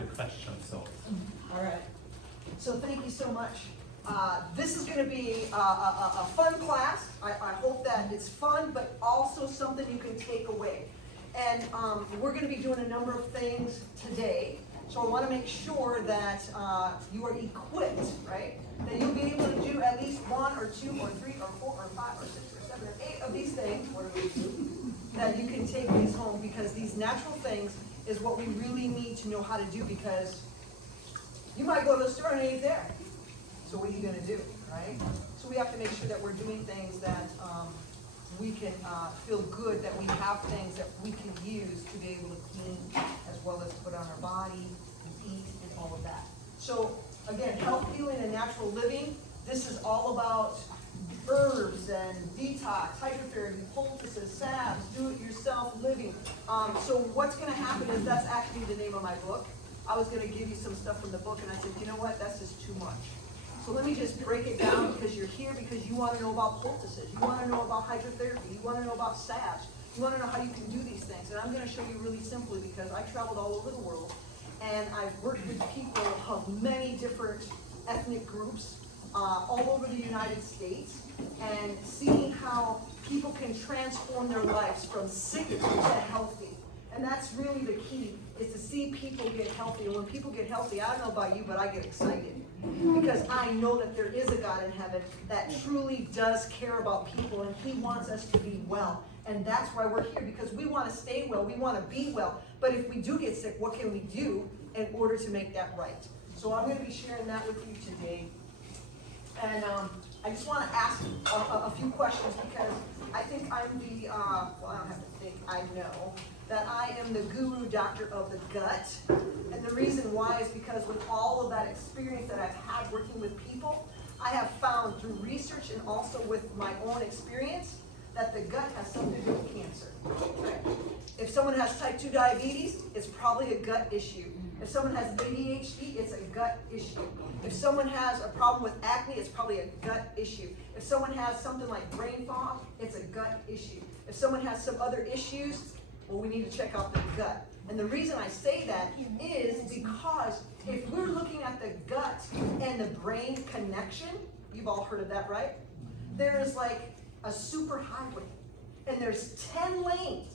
the question. So. All right. So thank you so much. This is going to be a fun class. I hope that it's fun, but also something you can take away. And we're going to be doing a number of things today. So I want to make sure that you are equipped, right? That you'll be able to do at least 1 or 2 or 3 or 4 or 5 or 6 or 7 or 8 of these things, whatever you do, that you can take these home, because these natural things is what we really need to know how to do, because you might go to the store and it ain't there. So what are you going to do, right? So we have to make sure that we're doing things that we can feel good, that we have things that we can use to be able to clean as well as put on our body and eat and all of that. So again, health, healing, and natural living. This is all about herbs and detox, hydrotherapy, poultices, salves, do-it-yourself living. So what's going to happen is that's actually the name of my book. I was going to give you some stuff from the book, and I said, you know what, that's just too much. So let me just break it down, because you're here because you want to know about poultices. You want to know about hydrotherapy. You want to know about salves. You want to know how you can do these things. And I'm going to show you really simply, because I traveled all over the world, and I've worked with people of many different ethnic groups all over the United States, and seeing how people can transform their lives from sick to healthy. And that's really the key, is to see people get healthy. And when people get healthy, I don't know about you, but I get excited. Because I know that there is a God in heaven that truly does care about people, and He wants us to be well. And that's why we're here, because we want to stay well, we want to be well. But if we do get sick, what can we do in order to make that right? So I'm going to be sharing that with you today. And I just want to ask a few questions, because I think I'm the, well, I don't have to think, I know that I am the guru doctor of the gut. And the reason why is because with all of that experience that I've had working with people, I have found through research and also with my own experience that the gut has something to do with cancer. Okay? If someone has type 2 diabetes, it's probably a gut issue. If someone has ADHD, it's a gut issue. If someone has a problem with acne, it's probably a gut issue. If someone has something like brain fog, it's a gut issue. If someone has some other issues, well, we need to check out the gut. And the reason I say that is because if we're looking at the gut and the brain connection, you've all heard of that, right? There is like a super highway, and there's 10 lanes.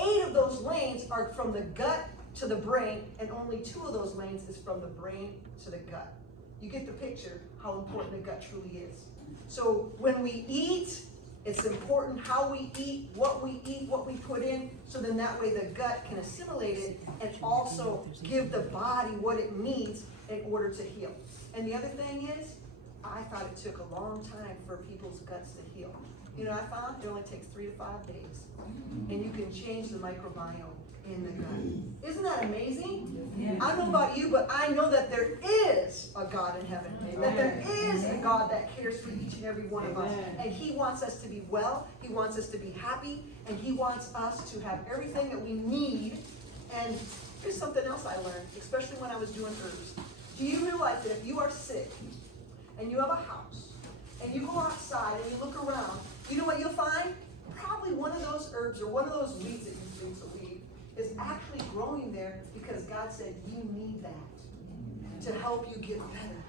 8 of those lanes are from the gut to the brain, and only 2 of those lanes is from the brain to the gut. You get the picture how important the gut truly is. So when we eat, it's important how we eat, what we put in, so then that way the gut can assimilate it and also give the body what it needs in order to heal. And the other thing is, I thought it took a long time for people's guts to heal. You know what I found? It only takes 3 to 5 days. And you can change the microbiome in the gut. Isn't that amazing? Yeah. I don't know about you, but I know that there is a God in heaven. That there is a God that cares for each and every one of us. And He wants us to be well. He wants us to be happy. And He wants us to have everything that we need. And here's something else I learned, especially when I was doing herbs. Do you realize that if you are sick and you have a house and you go outside and you look around, you know what you'll find? Probably one of those herbs or one of those weeds that you think's a weed is actually growing there because God said you need that to help you get better.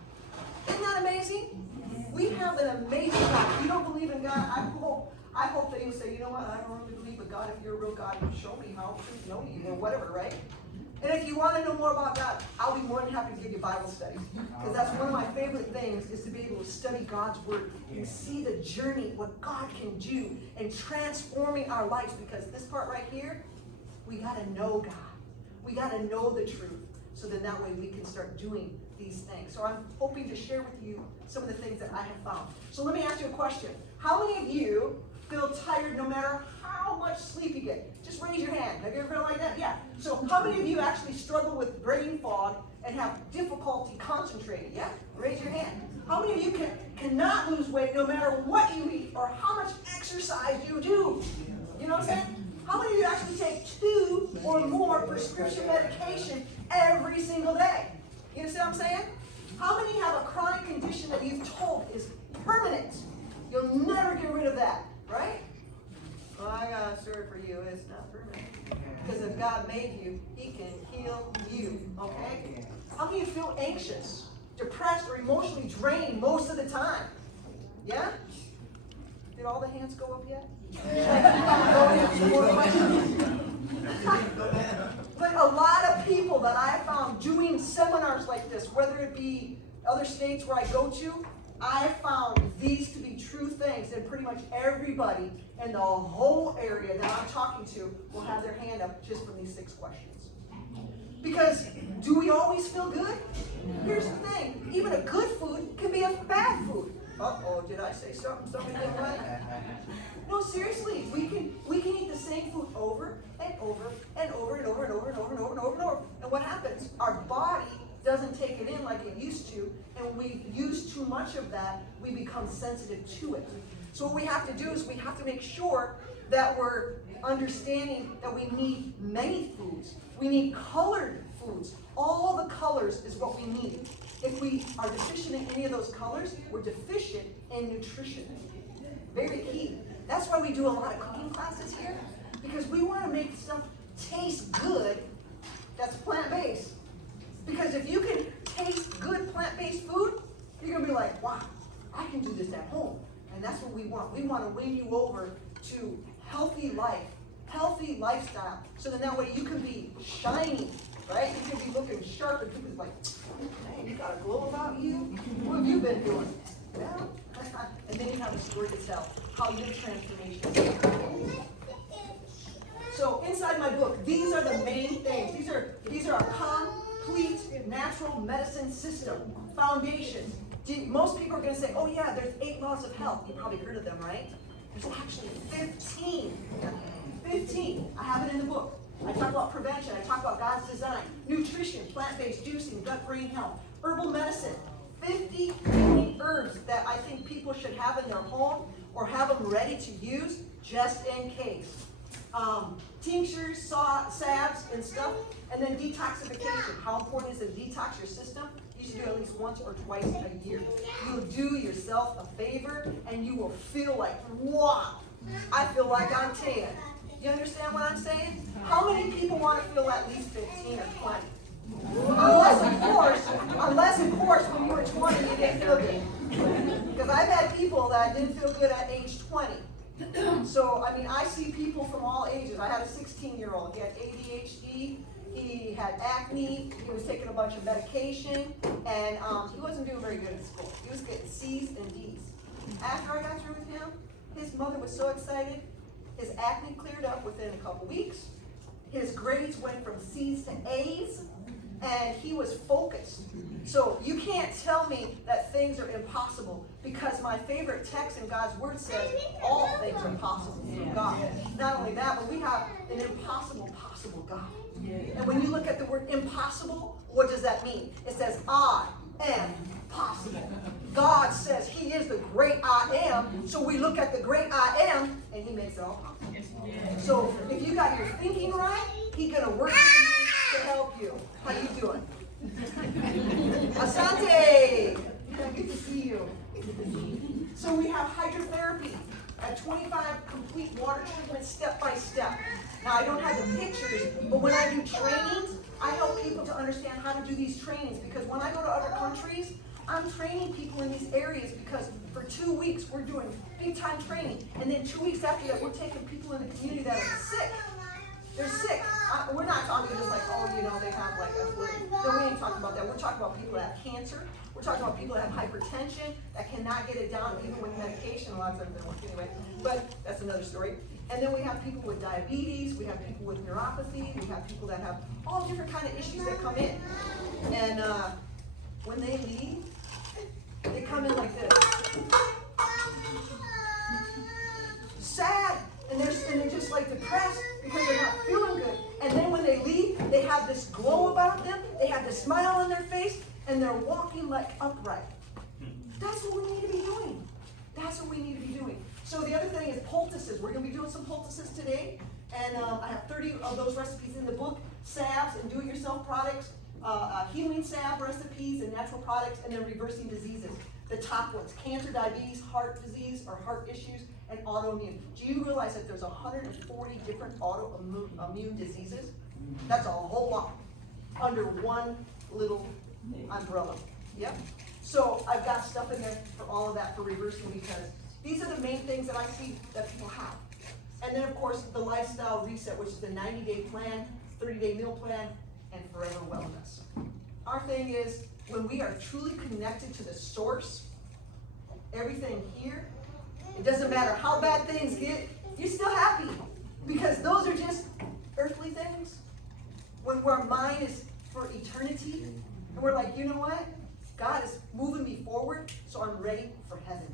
Isn't that amazing? We have an amazing God. If you don't believe in God, I hope that you'll say, you know what, I don't really believe in God. If you're a real God, you show me how to know you or whatever, right? And if you want to know more about God, I'll be more than happy to give you Bible studies. Because that's one of my favorite things, is to be able to study God's Word and see the journey, what God can do in transforming our lives. Because this part right here, we got to know God. We got to know the truth. So then that way we can start doing these things. So I'm hoping to share with you some of the things that I have found. So let me ask you a question. How many of you feel tired no matter how much sleep you get? Just raise your hand. Have you ever felt like that? Yeah. So how many of you actually struggle with brain fog and have difficulty concentrating? Yeah? Raise your hand. How many of you cannot lose weight no matter what you eat or how much exercise you do? You know what I'm saying? How many of you actually take 2 or more prescription medication every single day? You understand what I'm saying? How many have a chronic condition that you've told is permanent? You'll never get rid of that, right? Well, I got a story for you. It's not permanent. Because if God made you, he can heal you, okay? How many of you feel anxious, depressed, or emotionally drained most of the time? Yeah? Did all the hands go up yet? But a lot of people that I found doing seminars like this, whether it be other states where I go to, I found these to be true things, and pretty much everybody in the whole area that I'm talking to will have their hand up just from these 6 questions. Because do we always feel good? Here's the thing, even a good food can be a bad food. Uh-oh, did I say something didn't right? No, seriously, we can eat the same food over and over and over and over and over and over and over and over and over. And what happens? Our body doesn't take it in like it used to, and we use too much of that, we become sensitive to it. So what we have to do is we have to make sure that we're understanding that we need many foods. We need colored foods. All the colors is what we need. If we are deficient in any of those colors, we're deficient in nutrition. Very key. That's why we do a lot of cooking classes here, because we want to make stuff taste good that's plant-based. Because if you can taste good plant-based food, you're going to be like, wow, I can do this at home. And that's what we want. We want to win you over to healthy life, healthy lifestyle, so that way you can be shiny, right? You can be looking sharp, and people are like, man, you got a glow about you? What have you been doing? Well, and then you have a story to tell, how your transformation. So inside my book, these are the main things. These are a complete natural medicine system, foundation. Most people are going to say, oh yeah, there's 8 laws of health. You probably heard of them, right? There's actually 15. 15. I have it in the book. I talk about prevention. I talk about God's design. Nutrition, plant-based juicing, gut-brain health, herbal medicine. 50 herbs that I think people should have in their home or have them ready to use just in case. Tinctures, salves, and stuff. And then detoxification. How important is it to detox your system? You should do it at least once or twice a year. You'll do yourself a favor, and you will feel like, wow, I feel like I'm 10. You understand what I'm saying? How many people want to feel at least 15 or 20? Unless of course, when you were 20, you didn't feel good. Because I've had people that didn't feel good at age 20. So, I mean, I see people from all ages. I had a 16-year-old. He had ADHD. He had acne. He was taking a bunch of medication. And he wasn't doing very good at school. He was getting C's and D's. After I got through with him, his mother was so excited. His acne cleared up within a couple weeks. His grades went from C's to A's. And he was focused. So you can't tell me that things are impossible, because my favorite text in God's Word says all things are possible through God. Not only that, but we have an impossible, possible God. And when you look at the word impossible, what does that mean? It says, I am possible. God says he is the great I am, so we look at the great I am, and he makes it all possible. So if you got your thinking right, he's going to work with you to help you. How you doing? Asante! Good to see you. So we have hydrotherapy at 25 complete water treatments step by step. Now I don't have the pictures, but when I do trainings, I help people to understand how to do these trainings, because when I go to other countries, I'm training people in these areas, because for 2 weeks we're doing big time training, and then 2 weeks after that we're taking people in the community that are sick. They're sick. We're not talking just like, oh, you know, they have like a flu. No, we ain't talking about that. We're talking about people that have cancer. We're talking about people that have hypertension, that cannot get it down even with medication. A lot of times they don't anyway. But that's another story. And then we have people with diabetes. We have people with neuropathy. We have people that have all different kind of issues that come in. And when they leave, they come in like this. Sad. And they're just like depressed because they're not feeling good. And then when they leave, they have this glow about them. They have this smile on their face, and they're walking like upright. That's what we need to be doing. That's what we need to be doing. So the other thing is poultices. We're going to be doing some poultices today. And I have 30 of those recipes in the book. Salves and do-it-yourself products, healing salve recipes and natural products, and then reversing diseases. The top ones: cancer, diabetes, heart disease or heart issues, and autoimmune. Do you realize that there's 140 different autoimmune diseases? That's a whole lot under one little umbrella. Yep. So I've got stuff in there for all of that for reversing, because these are the main things that I see that people have. And then of course the lifestyle reset, which is the 90-day plan, 30-day meal plan, and forever wellness. Our thing is, when we are truly connected to the source, everything here, it doesn't matter how bad things get, you're still happy, because those are just earthly things. When our mind is for eternity, and we're like, you know what? God is moving me forward, so I'm ready for heaven.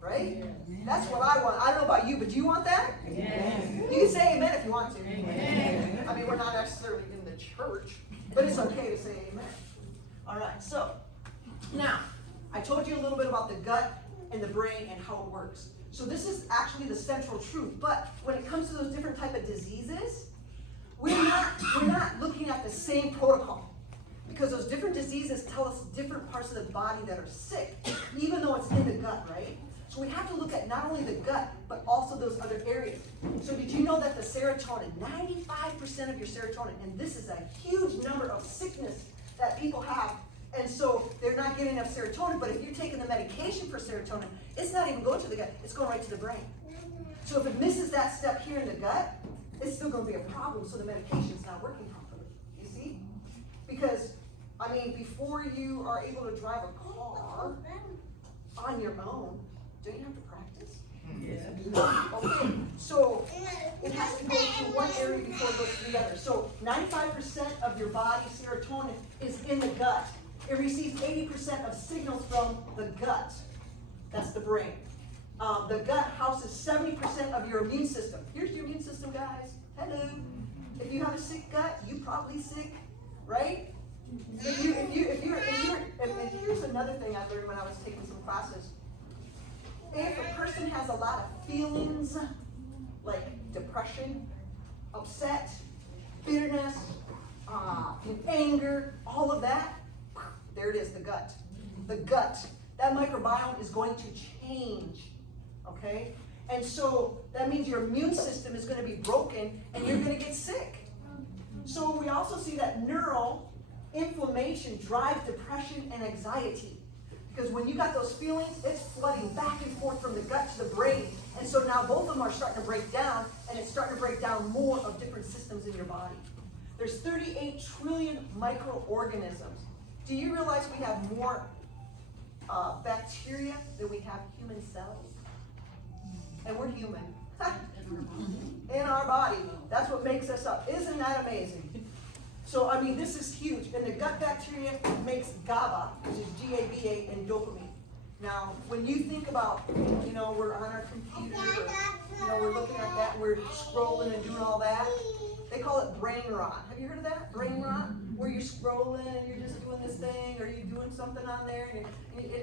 Right? That's what I want. I don't know about you, but do you want that? Yes. You can say amen if you want to. Amen. I mean, we're not necessarily in the church, but it's okay to say amen. All right, so now, I told you a little bit about the gut and the brain and how it works. So this is actually the central truth, but when it comes to those different type of diseases, we're not looking at the same protocol, because those different diseases tell us different parts of the body that are sick, even though it's in the gut, right? So we have to look at not only the gut, but also those other areas. So did you know that the serotonin, 95% of your serotonin, and this is a huge number of sickness that people have, and so they're not getting enough serotonin, but if you're taking the medication for serotonin, it's not even going to the gut, it's going right to the brain. So if it misses that step here in the gut, it's still going to be a problem, so the medication's not working properly, you see? Because, I mean, before you are able to drive a car on your own, don't you have to practice? Yeah. Okay, so it has to go through one area before it goes to the other. So 95% of your body's serotonin is in the gut. It receives 80% of signals from the gut. That's the brain. The gut houses 70% of your immune system. Here's your immune system, guys. Hello. If you have a sick gut, you're probably sick, right? And here's another thing I learned when I was taking some classes. If a person has a lot of feelings, like depression, upset, bitterness, anger, all of that, there it is, the gut. The gut. That microbiome is going to change, okay? And so that means your immune system is going to be broken and you're going to get sick. So we also see that neural inflammation drives depression and anxiety. Because when you got those feelings, it's flooding back and forth from the gut to the brain. And so now both of them are starting to break down, and it's starting to break down more of different systems in your body. There's 38 trillion microorganisms. Do you realize we have more bacteria than we have human cells? And we're human. In our body. That's what makes us up. Isn't that amazing? So, I mean, this is huge. And the gut bacteria makes GABA, which is G-A-B-A, and dopamine. Now, when you think about, you know, we're on our computer, or, you know, we're looking at that, we're scrolling and doing all that, they call it brain rot. Have you heard of that? Brain rot? Where you're scrolling and you're just doing this thing, or you're doing something on there.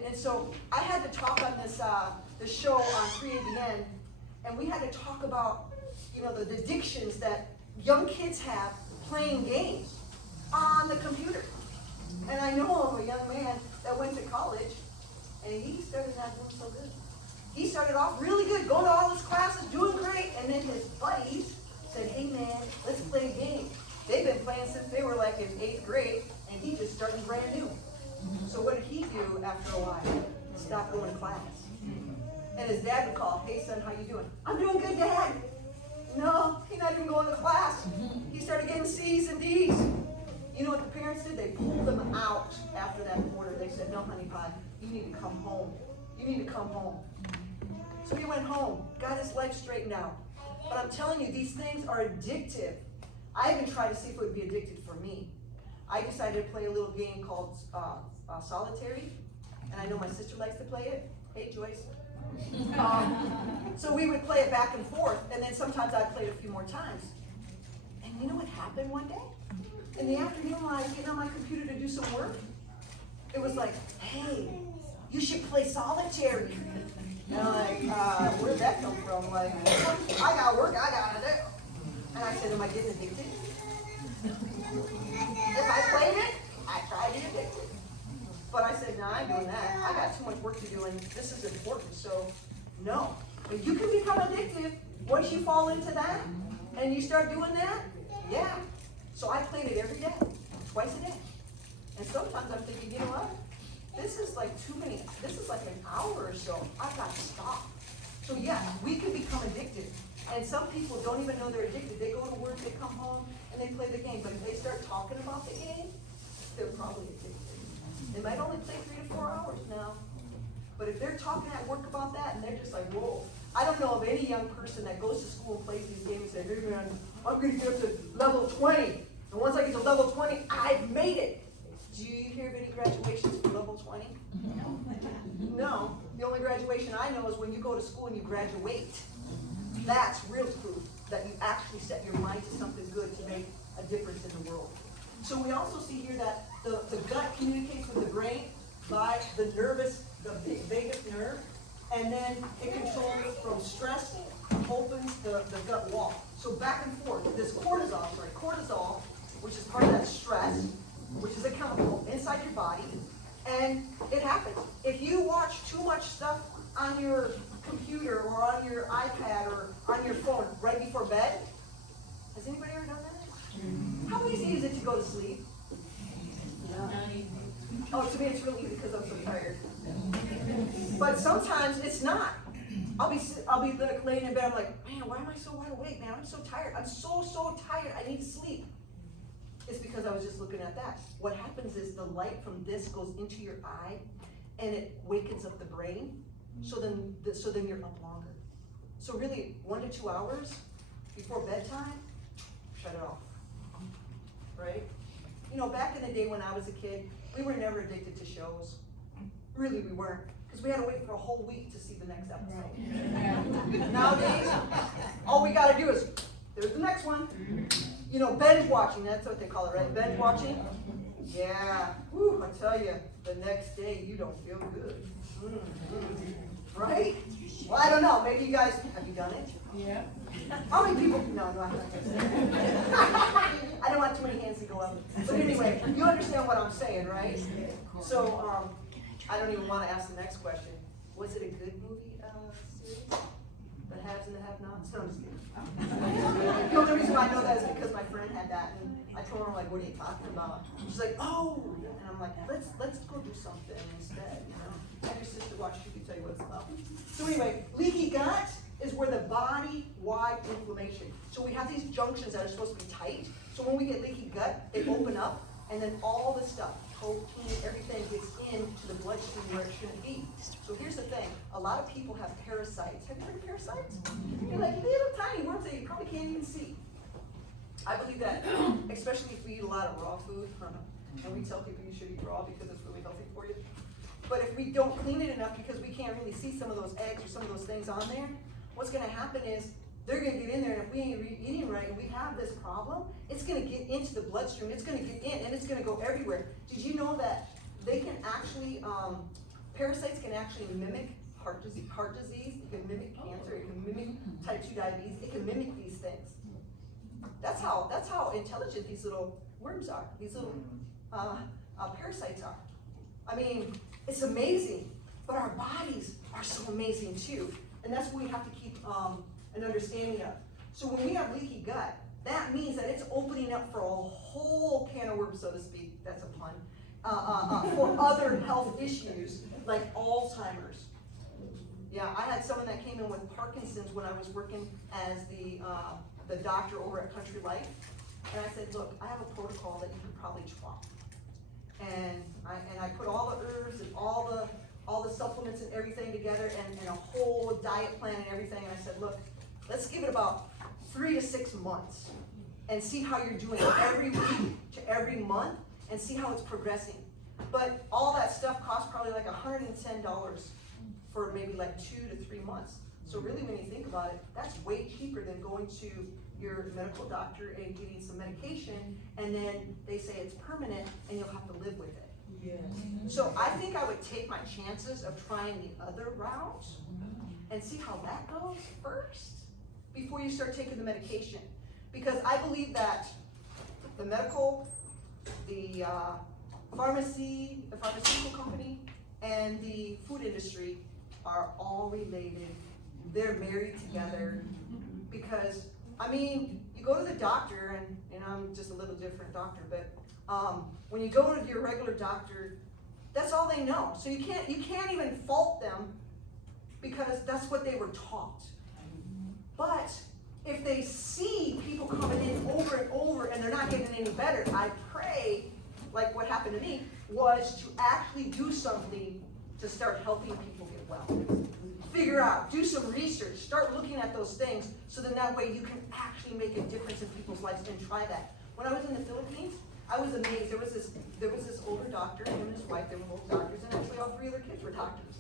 And so I had to talk on this show on 3ABN, and we had to talk about, you know, the addictions that young kids have playing games on the computer. And I know of a young man that went to college, and he started not doing so good. He started off really good, going to all his classes, doing great, and then his buddies said, hey man, let's play a game. They've been playing since they were like in 8th grade, and he just started brand new. So what did he do after a while? Stop going to class. And his dad would call, hey son, how you doing? I'm doing good, Dad. No, he's not even going to class. He started getting C's and D's. You know what the parents did? They pulled him out after that quarter. They said, no, honey pie, you need to come home. You need to come home. So he went home, got his life straightened out. But I'm telling you, these things are addictive. I even tried to see if it would be addictive for me. I decided to play a little game called Solitary, and I know my sister likes to play it. Hey, Joyce. So we would play it back and forth, and then sometimes I'd play it a few more times. And you know what happened one day? In the afternoon when I was getting on my computer to do some work, it was like, hey, you should play Solitary. And I'm like, where'd that come from? Like, I got work I gotta do. And I said, am I getting addicted? If I played it, I tried to get addicted. But I said, no, I ain't doing that. I got too much work to do, and this is important, so no. But you can become addictive once you fall into that, and you start doing that, yeah. So I played it every day, twice a day. And sometimes I'm thinking, you know what? This is like too many, this is like an hour or so. I've got to stop. So yeah, we can become addicted. And some people don't even know they're addicted. They go to work, they come home, and they play the game. But if they start talking about the game, they're probably addicted. They might only play 3 to 4 hours now. But if they're talking at work about that, and they're just like, whoa. I don't know of any young person that goes to school and plays these games and says, hey man, I'm going to get up to level 20. And once I get to level 20, I've made it. Do you hear of any graduations from level 20? No. The only graduation I know is when you go to school and you graduate. That's real proof that you actually set your mind to something good to make a difference in the world. So we also see here that the gut communicates with the brain by the vagus nerve, and then it controls from stress, opens the gut wall. So back and forth, this cortisol, which is part of that stress, which is a chemical inside your body, and it happens. If you watch too much stuff on your computer or on your iPad or on your phone right before bed, has anybody ever done that? How easy is it to go to sleep? Oh, to me it's really easy because I'm so tired. But sometimes it's not. I'll be like laying in bed, I'm like, man, why am I so wide awake, man? I'm so tired. I'm so tired. I need to sleep. It's because I was just looking at that. What happens is the light from this goes into your eye and it wakens up the brain. So then you're up longer. So really 1 to 2 hours before bedtime, shut it off. Right? You know, back in the day when I was a kid, we were never addicted to shows. Really, we weren't. Because we had to wait for a whole week to see the next episode. Nowadays, all we got to do is, there's the next one. You know, binge watching, that's what they call it, right? Binge watching? Yeah. Whew, I tell you, the next day you don't feel good. Right? Well, I don't know. Maybe you guys, have you done it? Yeah. How many people? No, I haven't. I don't want too many hands to go up. But anyway, you understand what I'm saying, right? So, I don't even want to ask the next question. Was it a good movie series? The haves and the have-nots? No, I'm just kidding. The only reason I know that is because my friend had that, and I told her, like, what are you talking about? She's like, oh, and I'm like, let's go do something instead, you know? Have your sister watch, she can tell you what it's about. So anyway, leaky gut is where the body-wide inflammation. So we have these junctions that are supposed to be tight. So when we get leaky gut, they open up, and then all the stuff, protein, everything gets into the bloodstream where it shouldn't be. So here's the thing, a lot of people have parasites. Have you heard of parasites? They're like little tiny worms that you probably can't even see. I believe that, especially if we eat a lot of raw food, and we tell people you should eat raw because it's really healthy for you. But if we don't clean it enough because we can't really see some of those eggs or some of those things on there, what's gonna happen is they're gonna get in there, and if we ain't eating right and we have this problem, it's gonna get into the bloodstream, it's gonna get in, and it's gonna go everywhere. Did you know that they can actually, parasites can actually mimic heart disease, it can mimic cancer, it can mimic type 2 diabetes, it can mimic these things. That's how intelligent these little worms are, these little parasites are. I mean, it's amazing, but our bodies are so amazing too. And that's what we have to keep an understanding of. So when we have leaky gut, that means that it's opening up for a whole can of worms, so to speak, that's a pun, for other health issues like Alzheimer's. Yeah, I had someone that came in with Parkinson's when I was working as the doctor over at Country Life. And I said, look, I have a protocol that you can probably try. And I put all the herbs and all the supplements and everything together and a whole diet plan and everything. And I said, look, let's give it about 3 to 6 months and see how you're doing every week to every month and see how it's progressing. But all that stuff costs probably like $110 for maybe like 2 to 3 months. So really when you think about it, that's way cheaper than going to your medical doctor and getting some medication, and then they say it's permanent and you'll have to live with it. Yes. So I think I would take my chances of trying the other route and see how that goes first before you start taking the medication. Because I believe that the medical, the pharmaceutical company, and the food industry are all related. They're married together because, I mean, you go to the doctor, and I'm just a little different doctor, but when you go to your regular doctor, that's all they know. So you can't even fault them because that's what they were taught. But if they see people coming in over and over and they're not getting any better, I pray, like what happened to me, was to actually do something to start helping people get well. Figure out, do some research, start looking at those things, so then that way you can actually make a difference in people's lives, and try that. When I was in the Philippines, I was amazed. There was this older doctor, him and his wife, they were both doctors, and actually all three of their kids were doctors.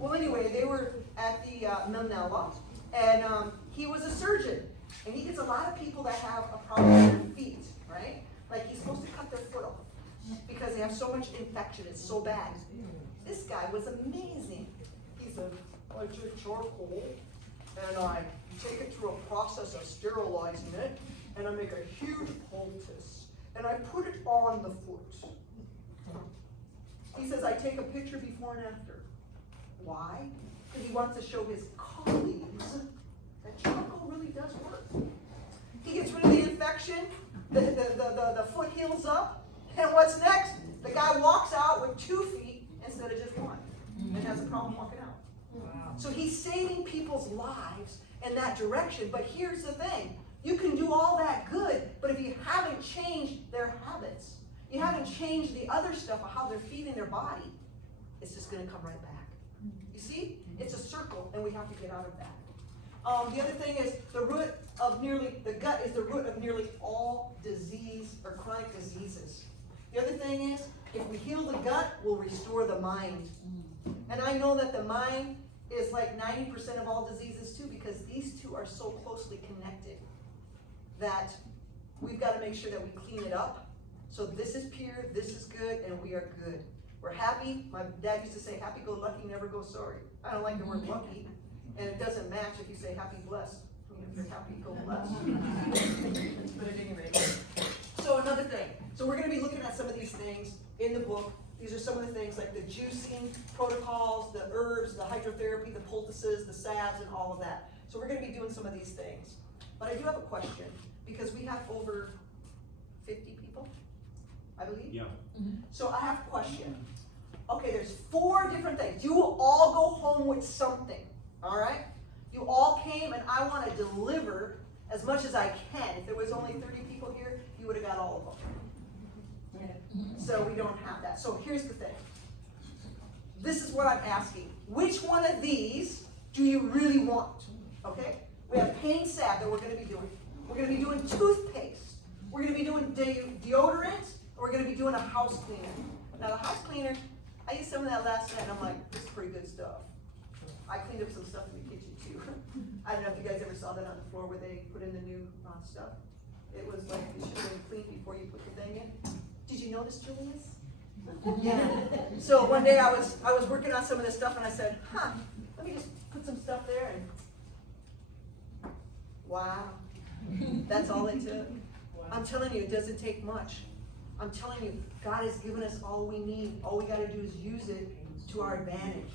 Well, anyway, they were at the Manila, and he was a surgeon, and he gets a lot of people that have a problem with their feet, right? Like he's supposed to cut their foot off because they have so much infection, it's so bad. This guy was amazing. He said, I take charcoal and I take it through a process of sterilizing it, and I make a huge poultice and I put it on the foot. He says, I take a picture before and after. Why? Because he wants to show his colleagues that charcoal really does work. He gets rid of the infection, the foot heals up, and what's next? The guy walks out with 2 feet instead of just 1, and has a problem walking out. Wow. So he's saving people's lives in that direction, but here's the thing. You can do all that good, but if you haven't changed their habits, you haven't changed the other stuff of how they're feeding their body, it's just going to come right back. You see? It's a circle, and we have to get out of that. The other thing is the gut is the root of nearly all disease or chronic diseases. The other thing is, if we heal the gut, we'll restore the mind. And I know that the mind is like 90% of all diseases too, because these two are so closely connected that we've got to make sure that we clean it up. So this is pure, this is good, and we are good. We're happy. My dad used to say, happy go lucky, never go sorry. I don't like the word lucky, and it doesn't match if you say happy blessed. I mean, if you're happy, go blessed. But at any rate. So another thing. So we're going to be looking at some of these things in the book. These are some of the things like the juicing protocols, the herbs, the hydrotherapy, the poultices, the salves, and all of that. So we're going to be doing some of these things. But I do have a question, because we have over 50 people, I believe. Yeah. So I have a question. Okay, there's 4 different things. You will all go home with something, all right? You all came, and I want to deliver as much as I can. If there was only 30 people here, you would have got all of them. So we don't have that. So here's the thing. This is what I'm asking. Which one of these do you really want? Okay? We have pain salve that we're going to be doing. We're going to be doing toothpaste. We're going to be doing deodorant. And we're going to be doing a house cleaner. Now the house cleaner, I used some of that last night, and I'm like, this is pretty good stuff. I cleaned up some stuff in the kitchen too. I don't know if you guys ever saw that on the floor where they put in the new stuff. It was like it should have been cleaned before you put the thing in. Did you notice, Julius? Yeah. So one day I was working on some of this stuff, and I said, let me just put some stuff there, and wow, that's all it took. I'm telling you, it doesn't take much. I'm telling you, God has given us all we need. All we got to do is use it to our advantage.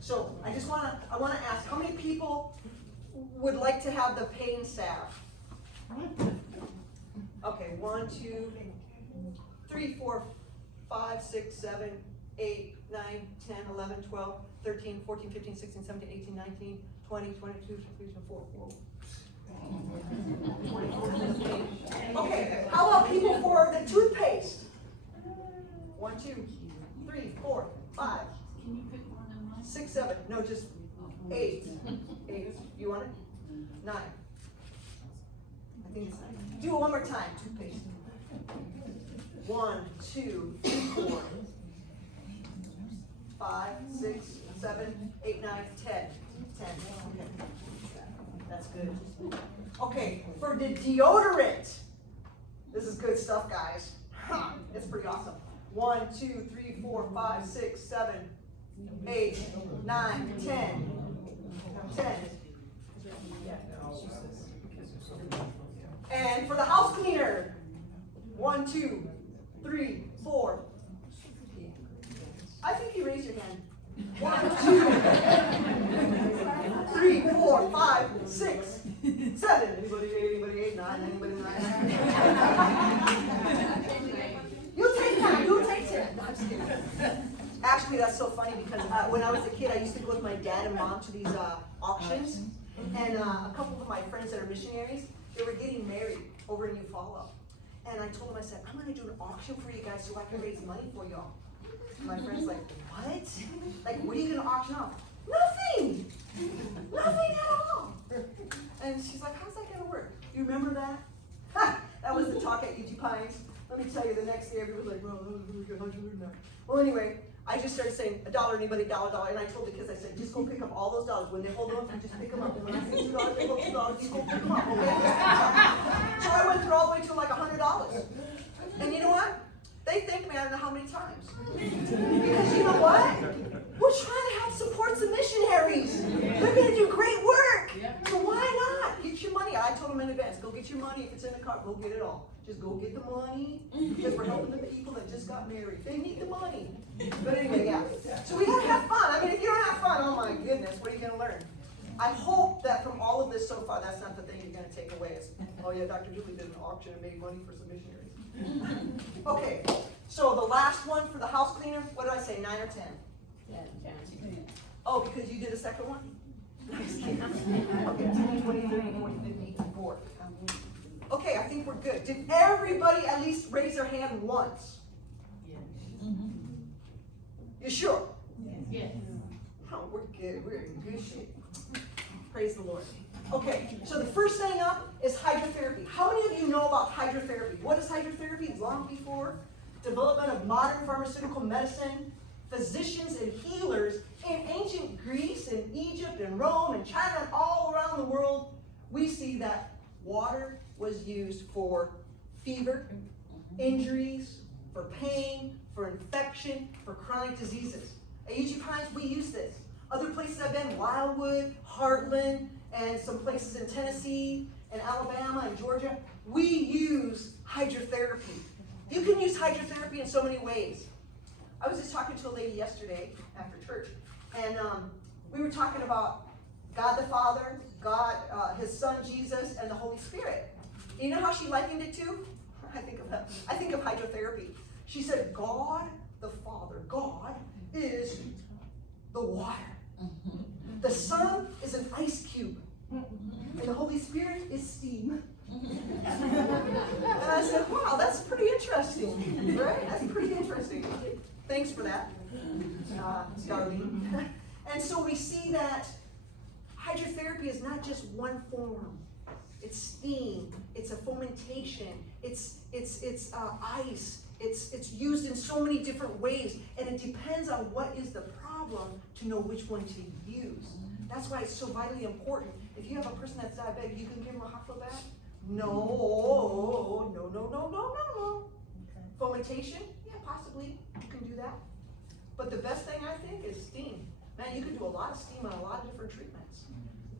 So I want to ask, how many people would like to have the pain salve? Okay, 1, 2, 3, 4, 5, 6, 7, 8, 9, 10, 11, 12, 13, 14, 15, 16, 17, 18, 19, 20, 22, 23, 24, whoa. Okay, how about people for the toothpaste? 1, 2, 3, 4, 5, 6, 7, no, just 8. 8. You want it? 9. I think it's 9. Do it one more time, toothpaste. 1, 2, 3, 4, 5, 6, 7, 8, 9, 10. 10. Okay. That's good. Okay, for the deodorant, this is good stuff, guys. It's pretty awesome. 1, 2, 3, 4, 5, 6, 7, 8, 9, 10. 10. And for the house cleaner, 1, 2, 3, 4. I think you raised your hand. 1, 2, 3, 4, 5, 6, 7. Anybody 8? Anybody 8? 9? Anybody 9? Actually, that's so funny because when I was a kid, I used to go with my dad and mom to these auctions. And a couple of my friends that are missionaries, they were getting married over in Eufaula. And I told them, I said, I'm going to do an auction for you guys so I can raise money for y'all. My friend's like, what? Like, what are you going to auction off? Nothing! Nothing at all! And she's like, how's that going to work? You remember that? Ha! That was the talk at UT Pines. Let me tell you, the next day everybody was like, well, how'd you learn that? Well, anyway, I just started saying, $1, anybody, $1. And I told the kids, I said, just go pick up all those dollars. When they hold on, just pick them up. And when I say $2, they go $2, just go pick them up, okay? So I went through all the way to like $100. And you know what? They thanked me I don't know how many times. Because you know what? We're trying to help support some missionaries. They're going to do great work. So why not? Get your money. I told them in advance, go get your money. If it's in the car, go get it all. Just go get the money. Because we're helping the people that just got married. They need the money. But anyway, yeah. So we have to have fun. I mean, if you don't have fun, oh my goodness, what are you going to learn? I hope that from all of this so far, that's not the thing you're going to take away. Is, oh yeah, Dr. Julie did an auction and made money for some missionaries. Okay, so the last one for the house cleaner, what did I say, 9 or 10? 10. Oh, because you did a second one? Just kidding. Okay, 10, 20, 30, 40, 50, 4. Okay, I think we're good. Did everybody at least raise their hand once? Yes. You sure? Yes. Oh, we're good. We're in good shape. Praise the Lord. Okay, so the first thing up is hydrotherapy. How many of you know about hydrotherapy? What is hydrotherapy? Long before development of modern pharmaceutical medicine, physicians and healers in ancient Greece and Egypt and Rome and China and all around the world, we see that water was used for fever, injuries, for pain, for infection, for chronic diseases. At UT Pines, we use this. Other places I've been, Wildwood, Heartland, and some places in Tennessee and Alabama and Georgia, we use hydrotherapy. You can use hydrotherapy in so many ways. I was just talking to a lady yesterday after church, and we were talking about God the Father, God, His Son Jesus, and the Holy Spirit. And you know how she likened it to? I think of hydrotherapy. She said, God the Father, God is the water. The Son is an ice cube. And the Holy Spirit is steam. And I said, wow, that's pretty interesting, right? That's pretty interesting. Thanks for that, Darlene. And so we see that hydrotherapy is not just one form. It's steam, it's a fomentation, it's ice, it's used in so many different ways, and it depends on what is the problem to know which one to use. That's why it's so vitally important. If you have a person that's diabetic, you can give them a hot flow bath? No. Okay. Fomentation? Yeah, possibly. You can do that. But the best thing I think is steam. Man, you can do a lot of steam on a lot of different treatments.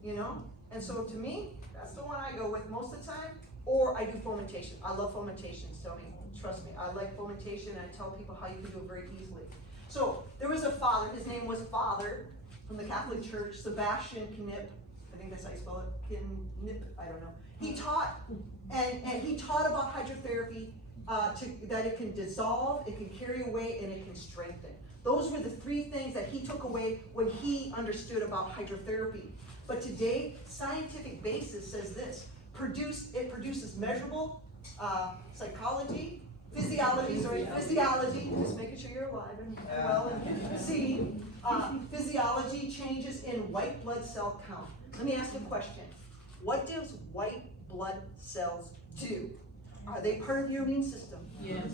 You know? And so to me, that's the one I go with most of the time. Or I do fomentation. I love fomentations, Tony. Trust me. I like fomentation, and I tell people how you can do it very easily. So there was a father. His name was Father from the Catholic Church, Sebastian Knip. I think that's how you spell it. Knip. I don't know. He taught, and he taught about hydrotherapy, that it can dissolve, it can carry away, and it can strengthen. Those were the 3 things that he took away when he understood about hydrotherapy. But today, scientific basis says this: it produces measurable physiology, just making sure you're alive and well and seeing, physiology changes in white blood cell count. Let me ask you a question. What does white blood cells do? Are they part of your immune system? Yes.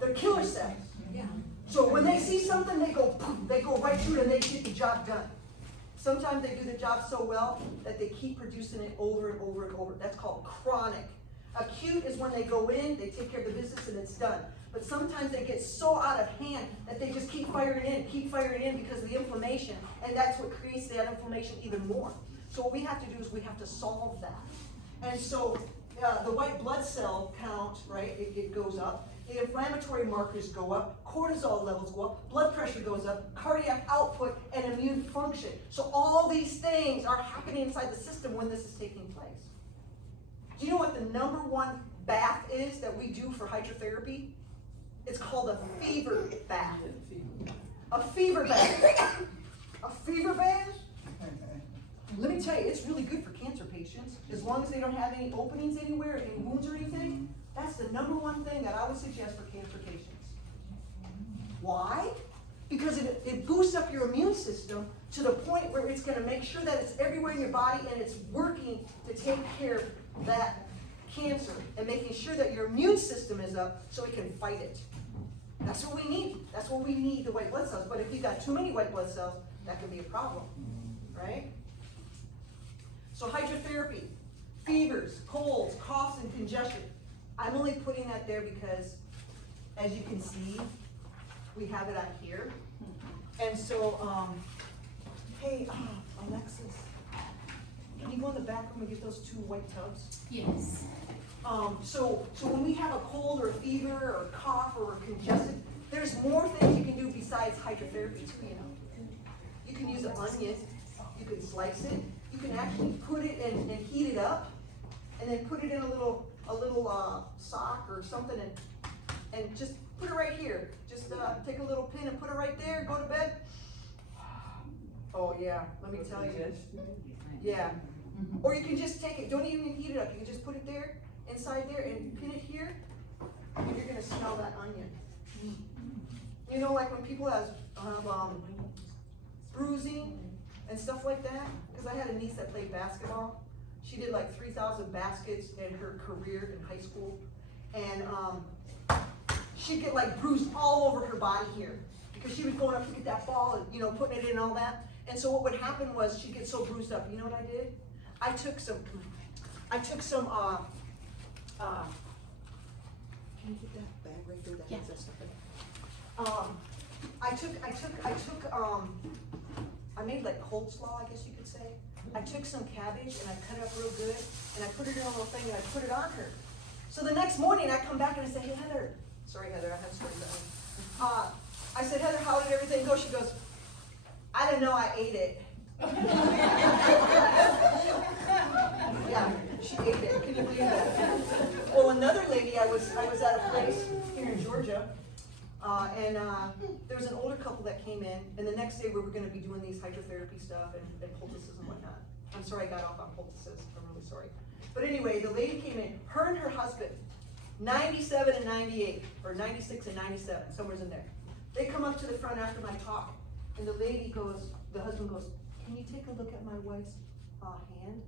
They're killer cells. Yeah. So when they see something, they go right through it and they get the job done. Sometimes they do the job so well that they keep producing it over and over and over. That's called chronic. Acute is when they go in, they take care of the business, and it's done. But sometimes they get so out of hand that they just keep firing in because of the inflammation, and that's what creates that inflammation even more. So what we have to do is we have to solve that. And so the white blood cell count, right, it goes up. The inflammatory markers go up, cortisol levels go up, blood pressure goes up, cardiac output, and immune function. So all these things are happening inside the system when this is taking place. Do you know what the #1 bath is that we do for hydrotherapy? It's called a fever bath. A fever band. A fever band? Let me tell you, it's really good for cancer patients. As long as they don't have any openings anywhere, any wounds or anything, that's the #1 thing that I would suggest for cancer patients. Why? Because it boosts up your immune system to the point where it's gonna make sure that it's everywhere in your body and it's working to take care of that cancer and making sure that your immune system is up so it can fight it. That's what we need. That's what we need, the white blood cells. But if you've got too many white blood cells, that can be a problem, right? So hydrotherapy, fevers, colds, coughs, and congestion. I'm only putting that there because, as you can see, we have it on here. And so, hey, Alexis, can you go in the back room and get those 2 white tubs? Yes. So when we have a cold or a fever or a cough or we're congested, there's more things you can do besides hydrotherapy too, you know. You can use an onion, you can slice it, you can actually put it and heat it up, and then put it in a little sock or something and just put it right here. Just take a little pin and put it right there, go to bed. Oh yeah, let me tell you. Yeah. Or you can just take it, don't even heat it up, you can just put it there, inside there, and pin it here, and you're gonna smell that onion. You know, like when people have bruising and stuff like that, because I had a niece that played basketball. She did like 3,000 baskets in her career in high school, and she'd get like bruised all over her body here, because she was going up to get that ball and, you know, putting it in and all that. And so what would happen was she'd get so bruised up. You know what I did? I took some, can you get that bag right there that has that stuff in it? I made like coleslaw, I guess you could say. I took some cabbage and I cut it up real good, and I put it in a little thing and I put it on her. So the next morning I come back and I say, hey Heather, sorry Heather, I have stories that one. I said, Heather, how did everything go? She goes, I didn't know I ate it. Yeah, she ate it. Can you believe that? Well, another lady, I was at a place here in Georgia, and there was an older couple that came in, and the next day we were going to be doing these hydrotherapy stuff and poultices and whatnot. I'm sorry I got off on poultices. I'm really sorry. But anyway, the lady came in, her and her husband, 97 and 98, or 96 and 97, somewhere in there. They come up to the front after my talk, and the lady goes, the husband goes, can you take a look at my wife's hand?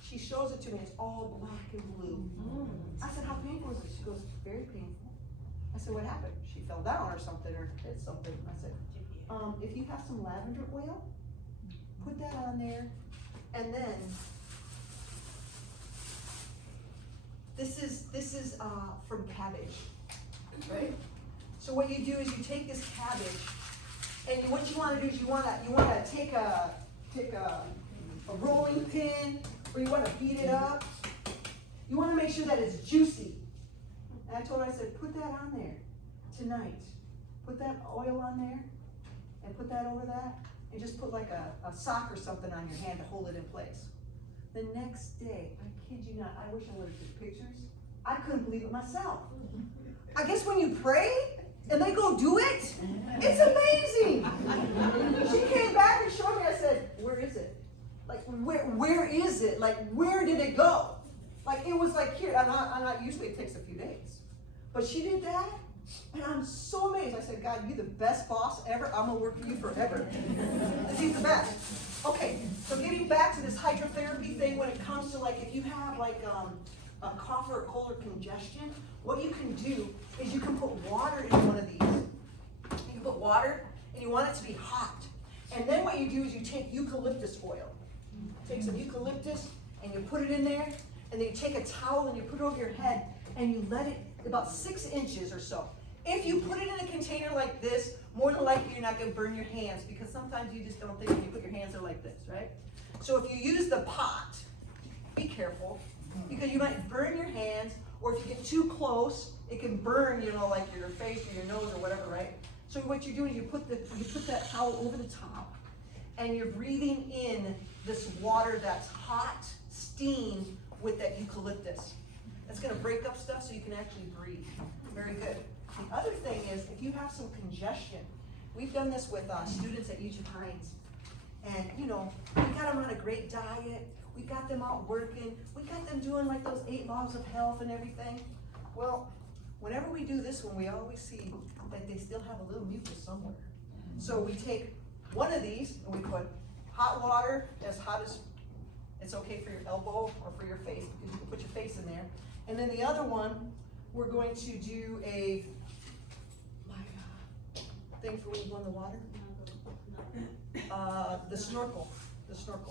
She shows it to me, it's all black and blue. I said, how painful is it? She goes, very painful. I said, what happened? She fell down or something, or hit something. I said, if you have some lavender oil, put that on there, and then, this is from cabbage, right? So what you do is you take this cabbage, and what you want to do is you want to take a rolling pin, or you want to beat it up. You want to make sure that it's juicy. And I told her, I said, put that on there tonight. Put that oil on there, and put that over that, and just put like a sock or something on your hand to hold it in place. The next day, I kid you not, I wish I would have took pictures. I couldn't believe it myself. I guess when you pray, and they go do it, it's amazing. She came back and showed me, I said, where is it? Like, where is it? Like, where did it go? Like, it was like here, I'm not, usually it takes a few days. But she did that, and I'm so amazed. I said, God, you're the best boss ever. I'm gonna work for you forever. He's the best. Okay, so getting back to this hydrotherapy thing, when it comes to like, if you have like a cough or a cold or congestion, what you can do is you can put water in one of these. You can put water, and you want it to be hot. And then what you do is you take eucalyptus oil. Take some eucalyptus, and you put it in there, and then you take a towel and you put it over your head, and you let it about 6 inches or so. If you put it in a container like this, more than likely you're not going to burn your hands, because sometimes you just don't think when you put your hands there like this, right? So if you use the pot, be careful, because you might burn your hands, or if you get too close, it can burn, you know, like your face or your nose or whatever, right? So what you do is you put that towel over the top, and you're breathing in this water that's hot, steam with that eucalyptus. It's going to break up stuff so you can actually breathe. Very good. The other thing is, if you have some congestion We've done this with students at Egypt Hines. And, you know, we got them on a great diet. We got them out working. We got them doing like those 8 laws of health and everything. Well, whenever we do this one, we always see that they still have a little mucus somewhere. So we take one of these and we put hot water, as hot as it's okay for your elbow or for your face, because you can put your face in there. And then the other one, we're going to do a thing for when you go in the water. The snorkel.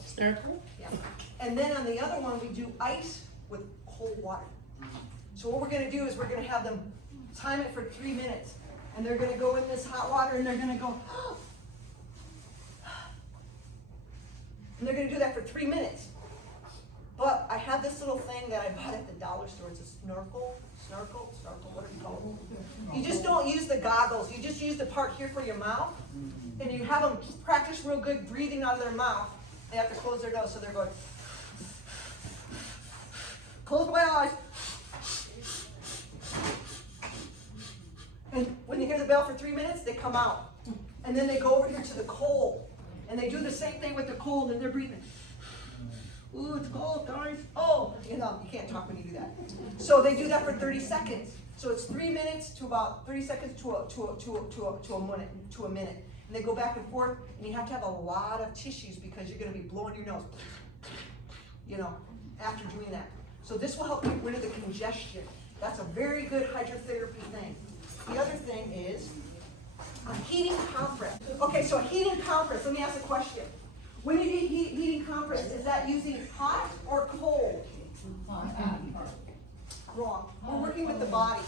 Snorkel? Yeah. And then on the other one, we do ice with cold water. So what we're gonna do is we're gonna have them time it for 3 minutes. And they're gonna go in this hot water and they're gonna go, and they're gonna do that for 3 minutes. But I have this little thing that I bought at the dollar store. It's a snorkel, whatever you call it. You just don't use the goggles. You just use the part here for your mouth. And you have them practice real good breathing out of their mouth. They have to close their nose, so they're going, close my eyes. And when you hear the bell for 3 minutes, they come out. And then they go over here to the cold. And they do the same thing with the cold, and they're breathing. Ooh, it's cold, guys. Oh, you know, you can't talk when you do that. So they do that for 30 seconds. So it's 3 minutes to about 30 seconds to a minute. And they go back and forth, and you have to have a lot of tissues because you're going to be blowing your nose, you know, after doing that. So this will help get rid of the congestion. That's a very good hydrotherapy thing. The other thing is a heating compress. Okay, so a heating compress, let me ask a question. When you do heating compress, is that using hot or cold? Wrong. We're working with the body.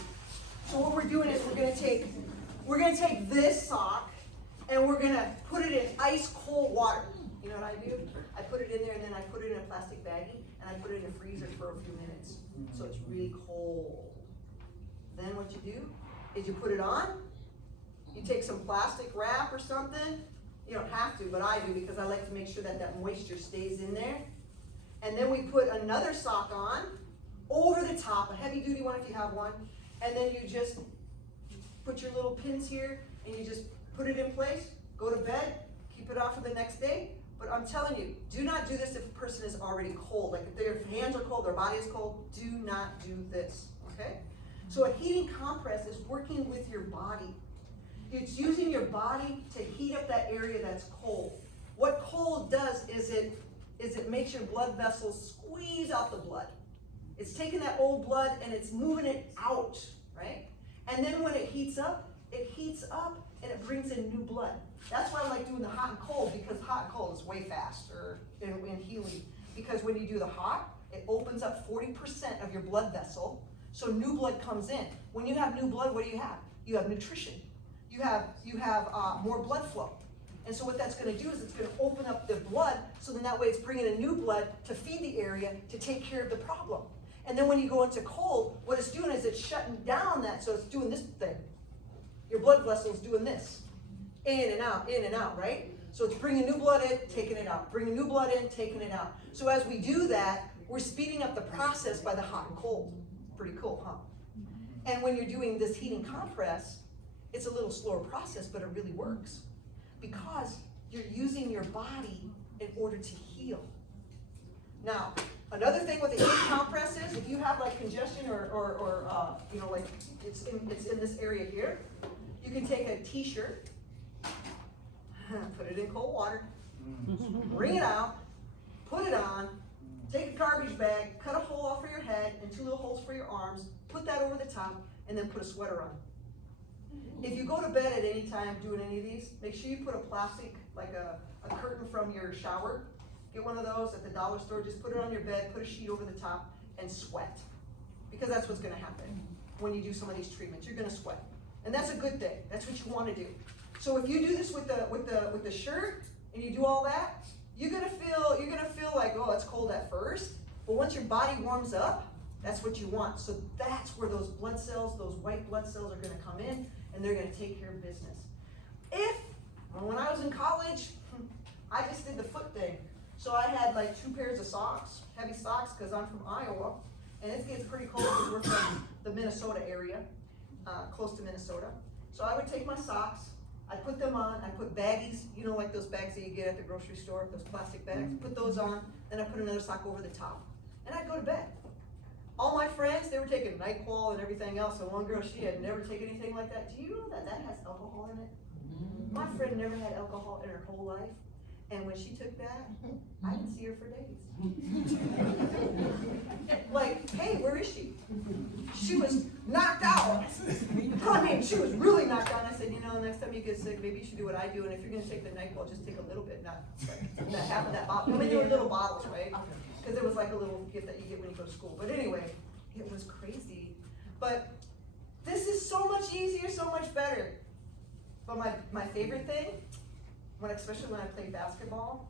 So what we're doing is we're gonna take this sock and we're gonna put it in ice cold water. You know what I do? I put it in there and then I put it in a plastic baggie and I put it in the freezer for a few minutes. So it's really cold. Then what you do is you put it on, you take some plastic wrap or something. You don't have to, but I do because I like to make sure that that moisture stays in there. And then we put another sock on over the top, a heavy duty one if you have one. And then you just put your little pins here and you just put it in place, go to bed, keep it off for the next day. But I'm telling you, do not do this if a person is already cold. Like if their hands are cold, their body is cold, do not do this, okay? So a heating compress is working with your body. It's using your body to heat up that area that's cold. What cold does is it makes your blood vessels squeeze out the blood. It's taking that old blood and it's moving it out, right? And then when it heats up and it brings in new blood. That's why I like doing the hot and cold, because hot and cold is way faster in healing. Because when you do the hot, it opens up 40% of your blood vessel, so new blood comes in. When you have new blood, what do you have? You have nutrition. You have more blood flow. And so what that's going to do is it's going to open up the blood, so then that way it's bringing in new blood to feed the area to take care of the problem. And then when you go into cold, what it's doing is it's shutting down that, so it's doing this thing. Your blood vessel is doing this. In and out, right? So it's bringing new blood in, taking it out. Bringing new blood in, taking it out. So as we do that, we're speeding up the process by the hot and cold. Pretty cool, huh? And when you're doing this heating compress, it's a little slower process, but it really works. Because you're using your body in order to heal. Now, another thing with the heat compress is, if you have like congestion or you know, like it's in this area here, you can take a t-shirt, put it in cold water, wring it out, put it on, take a garbage bag, cut a hole off for your head and 2 little holes for your arms, put that over the top, and then put a sweater on. If you go to bed at any time doing any of these, make sure you put a plastic, like a curtain from your shower. Get one of those at the dollar store, just put it on your bed, put a sheet over the top, and sweat. Because that's what's gonna happen when you do some of these treatments. You're gonna sweat. And that's a good thing. That's what you wanna do. So if you do this with the shirt, and you do all that, you're gonna feel like, oh, it's cold at first. But once your body warms up, that's what you want. So that's where those blood cells, those white blood cells are gonna come in, and they're gonna take care of business. When I was in college, I just did the foot thing. So I had like 2 pairs of socks, heavy socks, because I'm from Iowa, and it gets pretty cold because we're from the Minnesota area, close to Minnesota. So I would take my socks, I put them on, I put baggies, you know, like those bags that you get at the grocery store, those plastic bags, put those on, then I put another sock over the top. And I'd go to bed. All my friends, they were taking NyQuil and everything else, and one girl, she had never taken anything like that. Do you know that that has alcohol in it? My friend never had alcohol in her whole life, and when she took that, I didn't see her for days. Like, hey, where is she? She was knocked out. I mean, she was really knocked out. I said, you know, next time you get sick, maybe you should do what I do, and if you're gonna take the NyQuil, just take a little bit, not half of that bottle. I mean, they were little bottles, right? Because it was like a little gift that you get when you go to school. But anyway, it was crazy. But this is so much easier, so much better. But my favorite thing, especially when I play basketball,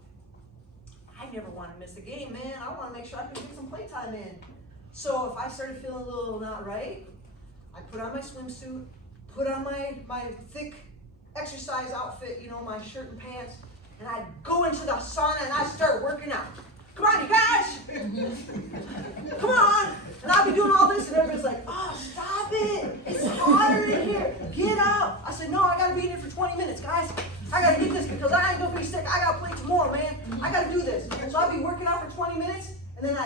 I never want to miss a game, man. I want to make sure I can get some playtime in. So if I started feeling a little not right, I put on my swimsuit, put on my thick exercise outfit, you know, my shirt and pants, and I'd go into the sauna and I'd start working out. Come on, you guys! Come on! And I'll be doing all this, and everybody's like, oh, stop it! It's hotter in here! Get out! I said, no, I gotta be in here for 20 minutes, guys. I gotta get this because I ain't gonna be sick. I gotta play tomorrow, man. I gotta do this. So I'll be working out for 20 minutes, and then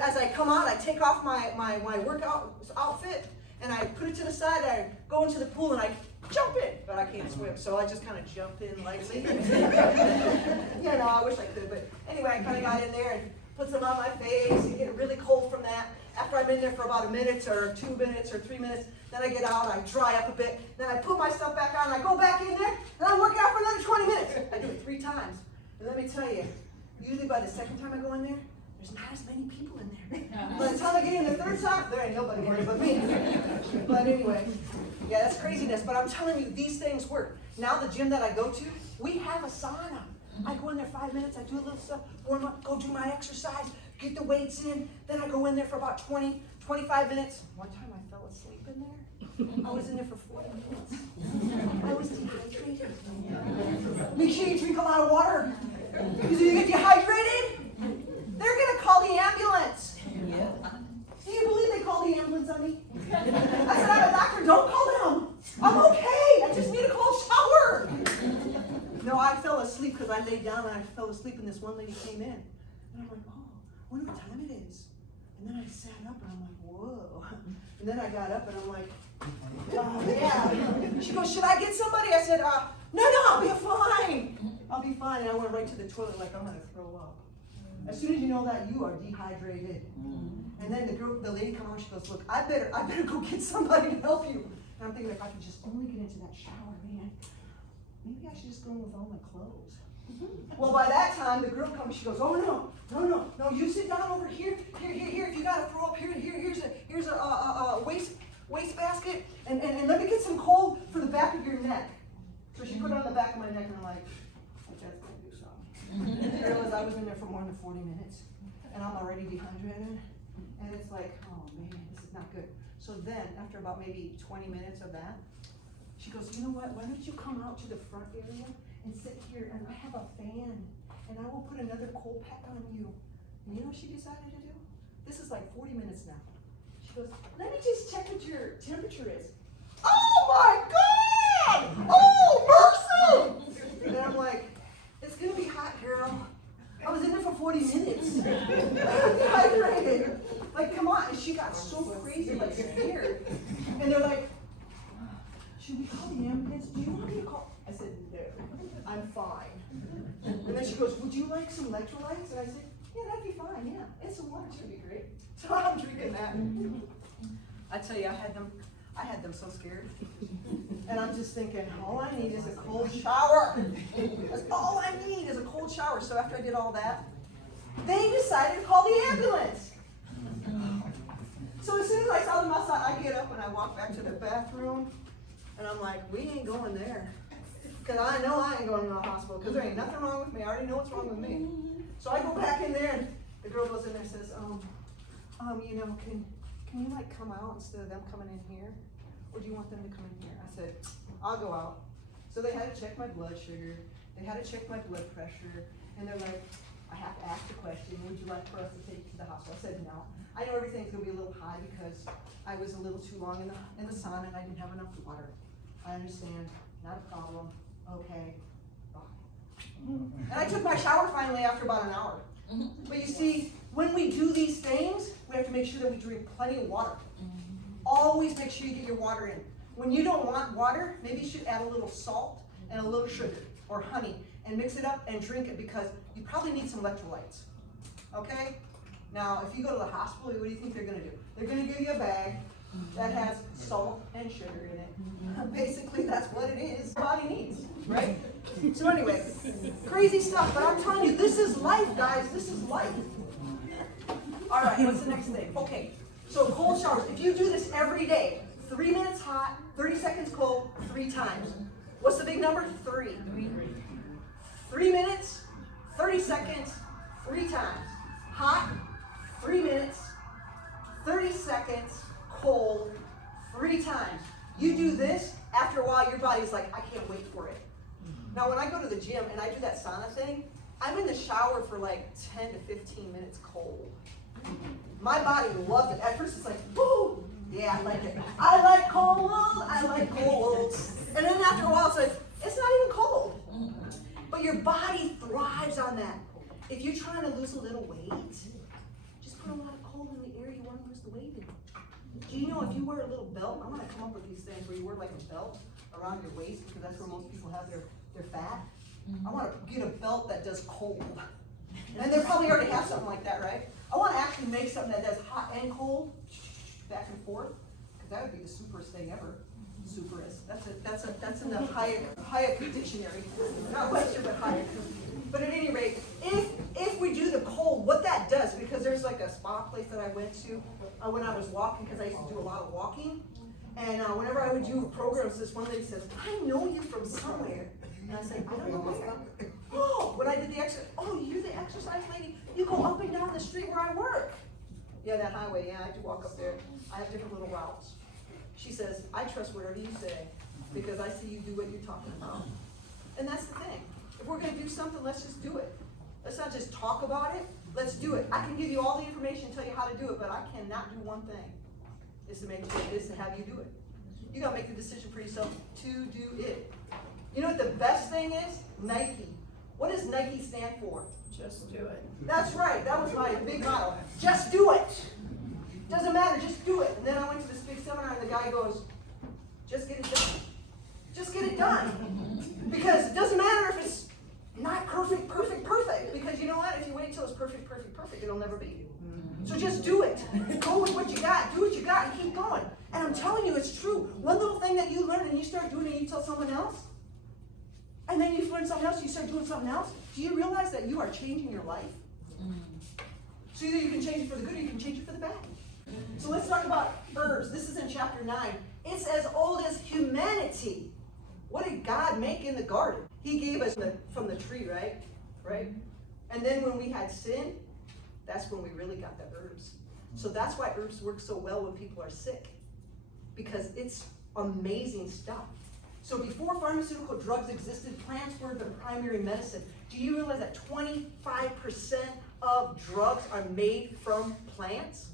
as I come out, I take off my workout outfit, and I put it to the side, I go into the pool, and I jump in. But I can't swim, so I just kind of jump in lightly. You know, I wish I could, but anyway, I kind of got in there and put some on my face and get really cold from that. After I'm in there for about a minute or 2 minutes or 3 minutes, then I get out, I dry up a bit, then I put my stuff back on, I go back in there, and I work out for another 20 minutes. I do it 3 times. And let me tell you, usually by the second time I go in there, there's not as many people in there. By the time I get in the third time, there ain't nobody in there but me. But anyway, yeah, that's craziness. But I'm telling you, these things work. Now the gym that I go to, we have a sauna. I go in there 5 minutes, I do a little stuff, warm up, go do my exercise, get the weights in, then I go in there for about 20, 25 minutes. One time I fell asleep in there. I was in there for 40 minutes. I was dehydrated. Make sure you drink a lot of water. Because if you get dehydrated, they're going to call the ambulance. Do you believe they called the ambulance on me? I said, I'm a doctor, don't call them. I'm okay, I just need a cold shower. No, I fell asleep because I laid down and I fell asleep and this one lady came in. And I'm like, oh, I wonder what time it is. And then I sat up and I'm like, whoa. And then I got up and I'm like, oh, yeah. She goes, should I get somebody? I said, no, I'll be fine. I'll be fine. And I went right to the toilet like I'm going to throw up. As soon as you know that, you are dehydrated. And then the lady come on, she goes, look, I better go get somebody to help you. And I'm thinking, if I could just only get into that shower, man, maybe I should just go in with all my clothes. Well, by that time, the girl comes, she goes, oh, no, you sit down over here, if you gotta throw up, here's a waste basket, and let me get some cold for the back of your neck. So she put it on the back of my neck, and I'm like, that's gonna do something. There was, I was in there for more than 40 minutes, and I'm already dehydrated, and it's like, oh man, this is not good. So then, after about maybe 20 minutes of that, she goes, you know what, why don't you come out to the front area and sit here, and I have a fan, and I will put another cold pack on you. And you know what she decided to do? This is like 40 minutes now. She goes, let me just check what your temperature is. Oh my God! Oh, mercy! And I'm like, it's gonna be hot, girl. I was in there for 40 minutes. I'm dehydrated. Like, come on. And she got so crazy, like scared. And they're like, should we call the ambulance? Do you want me to call? I said, no, I'm fine. And then she goes, would you like some electrolytes? And I said, yeah, that'd be fine, yeah. And some water should be great. So I'm drinking that. I tell you, I had them so scared. And I'm just thinking, all I need is a cold shower. That's all I need is a cold shower. So after I did all that, they decided to call the ambulance. So as soon as I saw them outside, I get up and I walk back to the bathroom. And I'm like, we ain't going there. Because I know I ain't going to the hospital because there ain't nothing wrong with me. I already know what's wrong with me. So I go back in there and the girl goes in there and says, you know, can you like come out instead of them coming in here? Or do you want them to come in here? I said, I'll go out. So they had to check my blood sugar. They had to check my blood pressure. And they're like, I have to ask the question, would you like for us to take you to the hospital? I said, no. I know everything's going to be a little high because I was a little too long in the sauna and I didn't have enough water. I understand. not a problem, okay, bye. And I took my shower finally after about an hour. But you see, when we do these things, we have to make sure that we drink plenty of water. Always make sure you get your water in. When you don't want water, maybe you should add a little salt and a little sugar or honey and mix it up and drink it, because you probably need some electrolytes. Okay? Now, if you go to the hospital, what do you think they're going to do? They're going to give you a bag that has salt and sugar in it. Basically, that's what it is. The body needs, right? So anyway, crazy stuff. But I'm telling you, this is life, guys. This is life. All right, what's the next thing? Okay, so cold showers. If you do this every day, 3 minutes hot, 30 seconds cold, 3 times. What's the big number? 3. 3 minutes, 30 seconds, 3 times. Hot, 3 minutes, 30 seconds, cold, 3 times. You do this, after a while your body's like, I can't wait for it. Now when I go to the gym and I do that sauna thing, I'm in the shower for like 10 to 15 minutes cold. My body loves it. At first it's like, woo, yeah, I like it. I like cold, I like cold. And then after a while it's like, it's not even cold. But your body thrives on that. If you're trying to lose a little weight, just put a lot of cold in the area you want to lose the weight in. Do you know if you wear a little belt, I want to come up with these things where you wear like a belt around your waist, because that's where most people have their fat. I want to get a belt that does cold. And they probably already have something like that, right? I want to actually make something that does hot and cold, back and forth, because that would be the superest thing ever. Superest. That's in the Hayek dictionary. Not Webster, but Hayek. But at any rate, if we do the cold, what that does, because there's like a spa place that I went to when I was walking, because I used to do a lot of walking, and whenever I would do programs, this one lady says, I know you from somewhere. And I said, I don't know where. Oh, when I did the exercise, oh, you're the exercise lady? You go up and down the street where I work. Yeah, that highway, yeah, I do walk up there. I have different little routes. She says, I trust whatever you say, because I see you do what you're talking about. And that's the thing. If we're going to do something, let's just do it. Let's not just talk about it. Let's do it. I can give you all the information and tell you how to do it, but I cannot do one thing. Is to make it is to have you do it. You got to make the decision for yourself to do it. You know what the best thing is? Nike. What does Nike stand for? Just do it. That's right. That was my big motto. Just do it. Doesn't matter. Just do it. And then I went to this big seminar and the guy goes, just get it done. Just get it done. Because it doesn't matter if it's not perfect. Because you know what? If you wait till it's perfect, it'll never be. So just do it. Go with what you got. Do what you got and keep going. And I'm telling you, it's true. One little thing that you learn and you start doing it and you tell someone else, and then you learn something else, you start doing something else, do you realize that you are changing your life? So either you can change it for the good or you can change it for the bad. So let's talk about herbs. This is in chapter 9. It's as old as humanity. What did God make in the garden? He gave us from the tree, right? Right? And then when we had sin, that's when we really got the herbs. So that's why herbs work so well when people are sick, because it's amazing stuff. So before pharmaceutical drugs existed, plants were the primary medicine. Do you realize that 25% of drugs are made from plants?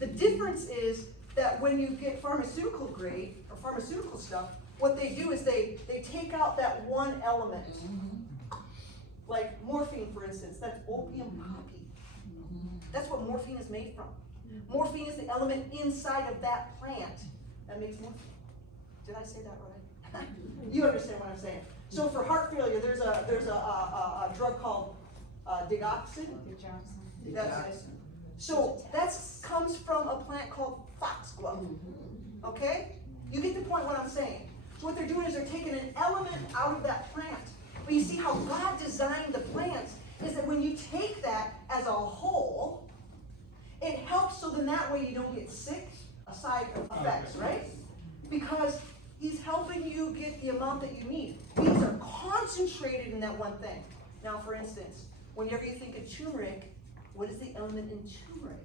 The difference is that when you get pharmaceutical grade or pharmaceutical stuff, what they do is they take out that one element. Like morphine, for instance, that's opium poppy. That's what morphine is made from. Morphine is the element inside of that plant that makes morphine. Did I say that right? You understand what I'm saying. So for heart failure, there's a drug called digoxin. That's it. So that comes from a plant called foxglove. Okay? You get the point what I'm saying. So what they're doing is they're taking an element out of that plant. But you see how God designed the plants is that when you take that as a whole, it helps so then that way you don't get sick, side effects, right? Because He's helping you get the amount that you need. These are concentrated in that one thing. Now, for instance, whenever you think of turmeric, what is the element in turmeric?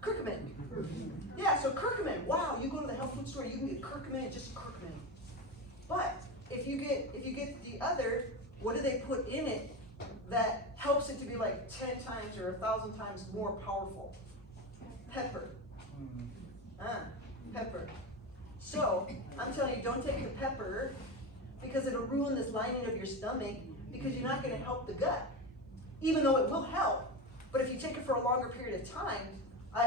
Curcumin. Yeah, so curcumin. Wow, you go to the health food store, you can get curcumin and just curcumin. But if you get the other, what do they put in it that helps it to be like 10 times or 1,000 times more powerful? Pepper. Pepper. So, I'm telling you, don't take the pepper because it'll ruin this lining of your stomach because you're not gonna help the gut. Even though it will help, but if you take it for a longer period of time,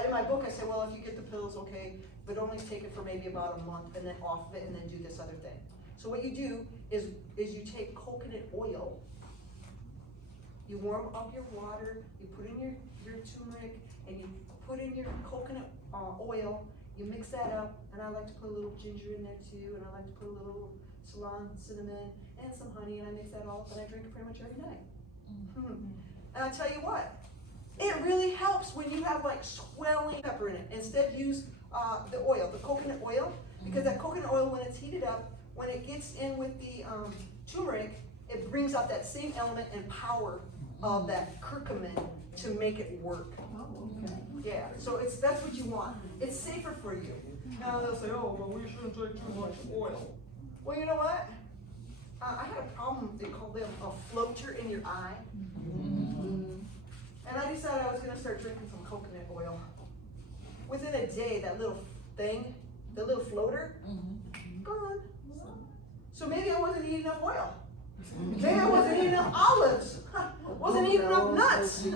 in my book I say, well, if you get the pills, okay, but only take it for maybe about a month and then off of it and then do this other thing. So what you do is you take coconut oil, you warm up your water, you put in your turmeric, and you put in your coconut oil, you mix that up, and I like to put a little ginger in there too, and I like to put a little Ceylon cinnamon and some honey, and I mix that all up, and I drink it pretty much every night. And I tell you what, it really helps when you have like swelling pepper in it. Instead use the oil, the coconut oil, because that coconut oil, when it's heated up, when it gets in with the turmeric, it brings out that same element and power of that curcumin to make it work. Oh, okay. Yeah, so that's what you want. It's safer for you. Now they'll say, oh, well, we shouldn't take too much oil. Well, you know what? I had a problem, they called them a floater in your eye. And I decided I was gonna start drinking some coconut oil. Within a day, that little thing, the little floater, gone. So maybe I wasn't eating enough oil. Maybe I wasn't eating enough olives. Wasn't eating enough nuts.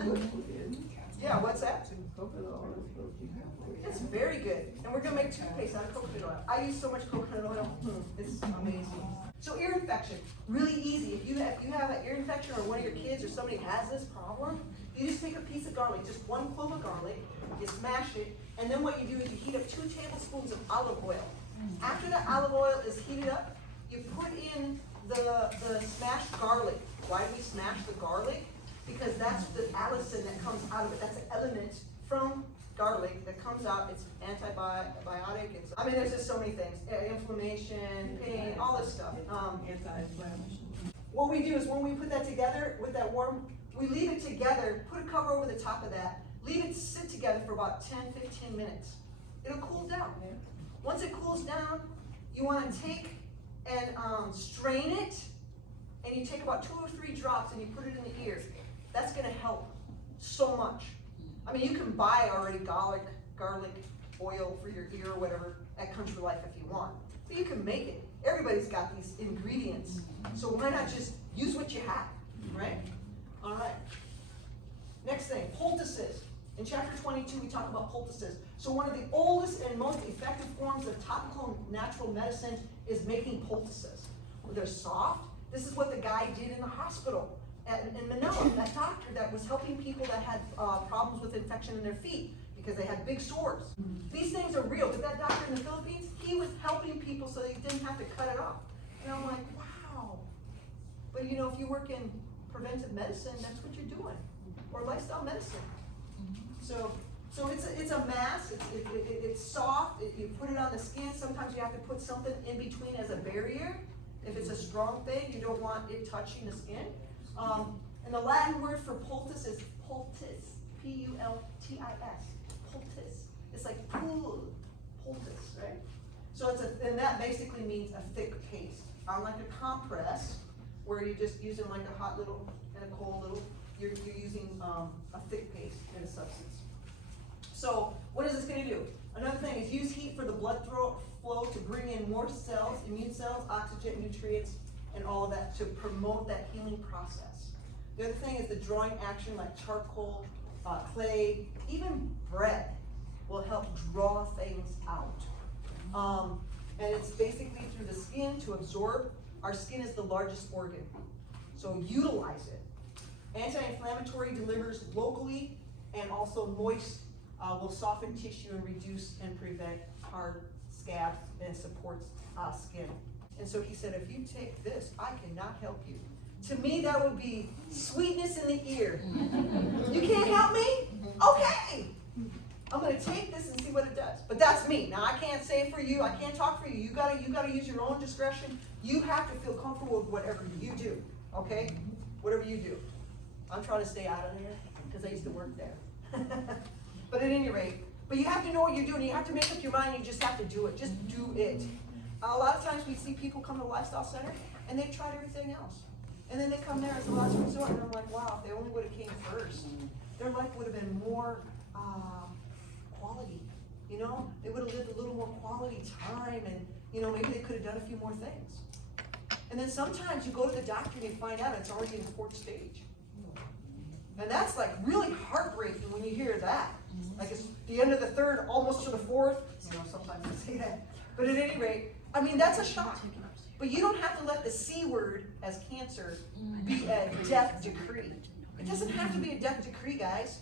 Yeah, what's that? It's very good. And we're gonna make toothpaste out of coconut oil. I use so much coconut oil. It's amazing. So ear infection, really easy. If you have an ear infection or one of your kids or somebody has this problem, you just take a piece of garlic, just one clove of garlic, you smash it, and then what you do is you heat up 2 tablespoons of olive oil. After the olive oil is heated up, you put in the smashed garlic. Why do we smash the garlic? Because that's the allicin that comes out of it. That's an element from garlic that comes out. It's antibiotic. I mean, there's just so many things. Inflammation, pain, all this stuff. Anti-inflammation. What we do is when we put that together with that warm, we leave it together, put a cover over the top of that, leave it sit together for about 10-15 minutes. It'll cool down. Once it cools down, you want to take and strain it, and you take about 2 or 3 drops and you put it in the ear. That's going to help so much. I mean, you can buy already garlic oil for your ear or whatever at Country Life if you want. But you can make it. Everybody's got these ingredients. So why not just use what you have, right? All right. Next thing, poultices. In chapter 22, we talk about poultices. So one of the oldest and most effective forms of topical natural medicine is making poultices. They're soft. This is what the guy did in the hospital in Manila, that doctor that was helping people that had problems with infection in their feet because they had big sores. These things are real, but that doctor in the Philippines, he was helping people so they didn't have to cut it off. And I'm like, wow. But you know, if you work in preventive medicine, that's what you're doing, or lifestyle medicine. So it's a mask, it's soft, you put it on the skin. Sometimes you have to put something in between as a barrier. If it's a strong thing, you don't want it touching the skin. And the Latin word for poultice is poultice, P-U-L-T-I-S, poultice. It's like pool, poultice, right? So and that basically means a thick paste. Unlike a compress, where you're just using like a hot little and a cold little, you're using a thick paste in a substance. So what is this going to do? Another thing is use heat for the blood flow to bring in more cells, immune cells, oxygen, nutrients, and all of that to promote that healing process. The other thing is the drawing action like charcoal, clay, even bread will help draw things out. And it's basically through the skin to absorb. Our skin is the largest organ, so utilize it. Anti-inflammatory delivers locally, and also moist will soften tissue and reduce and prevent hard scabs and supports skin. And so he said, if you take this, I cannot help you. To me, that would be sweetness in the ear. You can't help me? Okay. I'm going to take this and see what it does. But that's me. Now, I can't say it for you. I can't talk for you. You gotta use your own discretion. You have to feel comfortable with whatever you do. Okay? Whatever you do. I'm trying to stay out of there because I used to work there. But at any rate, but you have to know what you're doing. You have to make up your mind. You just have to do it. Just do it. A lot of times we see people come to the Lifestyle Center and they've tried everything else. And then they come there as a last resort and I'm like, wow, if they only would have came first, their life would have been more quality. You know, they would have lived a little more quality time, and you know, maybe they could have done a few more things. And then sometimes you go to the doctor and you find out it's already in fourth stage. And that's like really heartbreaking when you hear that. Like it's the end of the third, almost to the fourth. You know, sometimes they say that. But at any rate, I mean, that's a shock. But you don't have to let the C word as cancer be a death decree. It doesn't have to be a death decree, guys.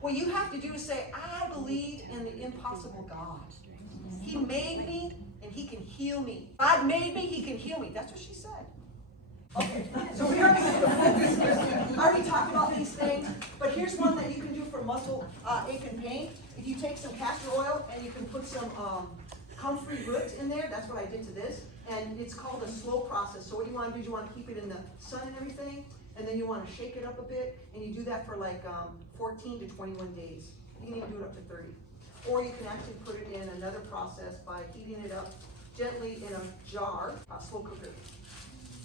What you have to do is say, I believe in the impossible God. He made me and he can heal me. God made me, he can heal me. That's what she said. Okay, so we already I already talked about these things, but here's one that you can do for muscle ache and pain. If you take some castor oil and you can put some comfrey root in there, that's what I did to this, and it's called a slow process. So what do you want to do? You want to keep it in the sun and everything, and then you want to shake it up a bit, and you do that for like 14 to 21 days. You can even do it up to 30. Or you can actually put it in another process by heating it up gently in a jar, slow cooker.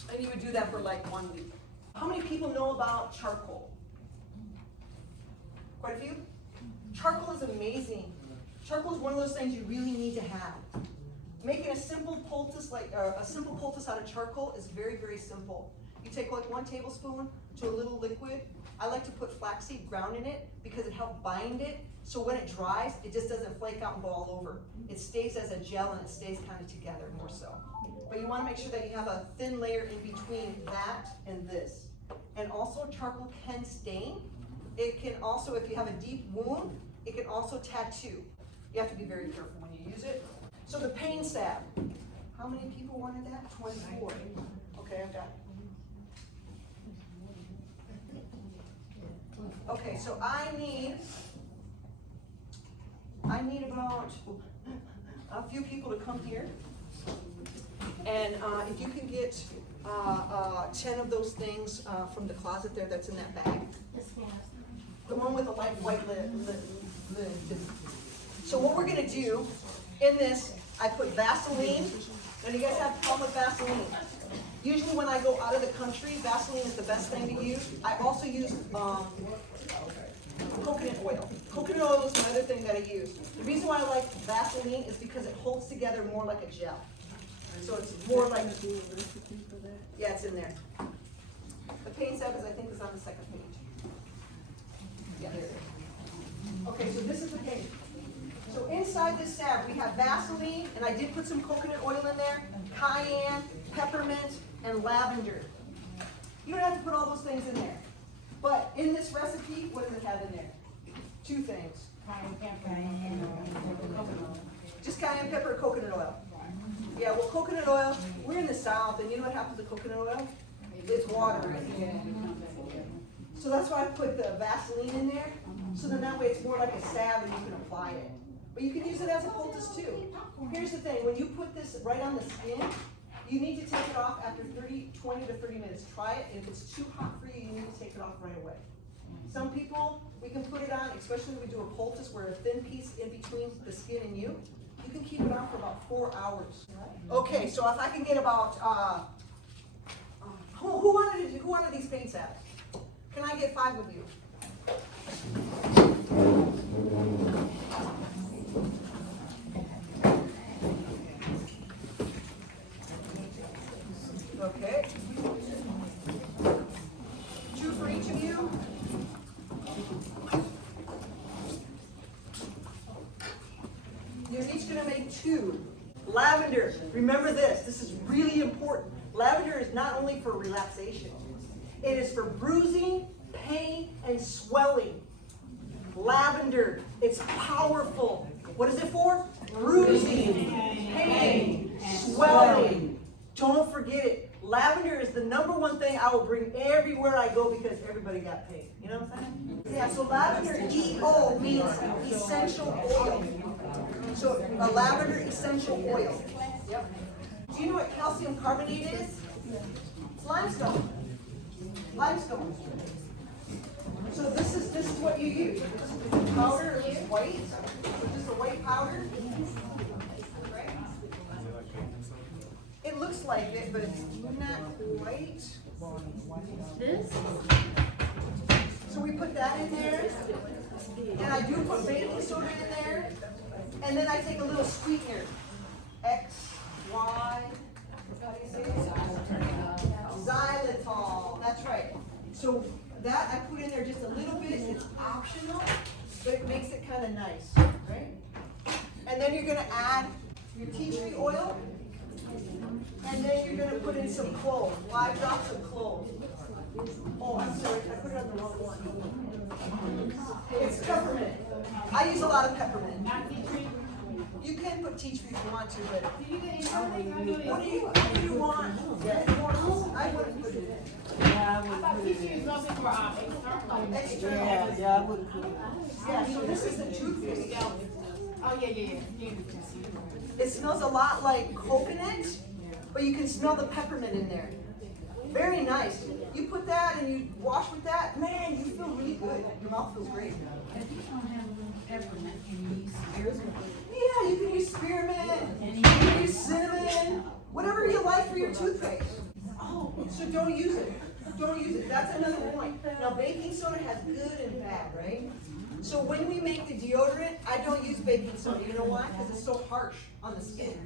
And you would do that for like 1 week. How many people know about charcoal? Quite a few? Charcoal is amazing. Charcoal is one of those things you really need to have. Making a simple poultice out of charcoal is very, very simple. You take like 1 tablespoon to a little liquid. I like to put flaxseed ground in it because it helps bind it. So when it dries, it just doesn't flake out and go all over. It stays as a gel and it stays kind of together more so. But you want to make sure that you have a thin layer in between that and this. And also charcoal can stain. It can also, if you have a deep wound, it can also tattoo. You have to be very careful when you use it. So the pain salve. How many people wanted that? 24. Okay, I've got it. Okay, so I need about a few people to come here. And if you can get 10 of those things from the closet there that's in that bag. The one with the light white lid. So what we're going to do in this, I put Vaseline. Now, do you guys have a problem with Vaseline? Usually when I go out of the country, Vaseline is the best thing to use. I also use coconut oil. Coconut oil is another thing that I use. The reason why I like Vaseline is because it holds together more like a gel. So it's more like, yeah, it's in there. The pain salve I think is on the second page. Yeah, there it is. Okay, so this is the page. So inside this salve, we have Vaseline, and I did put some coconut oil in there, cayenne, peppermint, and lavender. You don't have to put all those things in there. But in this recipe, what does it have in there? 2 things. Just cayenne pepper or coconut oil. Yeah, well, coconut oil, we're in the South, and you know what happens to coconut oil? It's water, right? So that's why I put the Vaseline in there, so then that way it's more like a salve and you can apply it. But you can use it as a poultice too. Here's the thing, when you put this right on the skin, you need to take it off after 20 to 30 minutes. Try it, and if it's too hot for you, you need to take it off right away. Some people, we can put it on, especially when we do a poultice where a thin piece in between the skin and you can keep it on for about 4 hours. Okay, so if I can get about, who wanted these paint salves? Can I get 5 of you? Okay. 2 for each of you. You're each going to make 2. Lavender, remember this is really important. Lavender is not only for relaxation, it is for bruising, pain, and swelling. Lavender, it's powerful. What is it for? Bruising, pain, swelling. Don't forget it. Lavender is the #1 thing I will bring everywhere I go because everybody got pain. You know what I'm saying? Yeah, so lavender, EO, means essential oil. So a lavender essential oil. Yep. Do you know what calcium carbonate is? It's limestone. Limestone. So this is what you use. This powder is white. So just a white powder. It looks like it, but it's not quite. This? So we put that in there. And I do put baking soda in there. And then I take a little sweetener. X, Y, how do you say it? Xylitol, that's right. So that I put in there just a little bit, it's optional, but it makes it kind of nice, right? And then you're gonna add your tea tree oil, and then you're gonna put in some clove, 5 drops of clove. Oh, I'm sorry, I put it on the wrong one. It's peppermint. I use a lot of peppermint. You can put tea tree if you want to, but what do you want? I wouldn't put it in. Yeah, I would put it in. Extra. Yeah, I would put it in. Yeah, so this is the toothpaste. Oh, yeah. It smells a lot like coconut, but you can smell the peppermint in there. Very nice. You put that and you wash with that, man, you feel really good. Your mouth feels great. If you don't have a little peppermint, can you use spearmint? Yeah, you can use spearmint, you can use cinnamon, whatever you like for your toothpaste. Oh, so don't use it. Don't use it. That's another point. Now, baking soda has good and bad, right? So when we make the deodorant, I don't use baking soda. You know why? Because it's so harsh on the skin.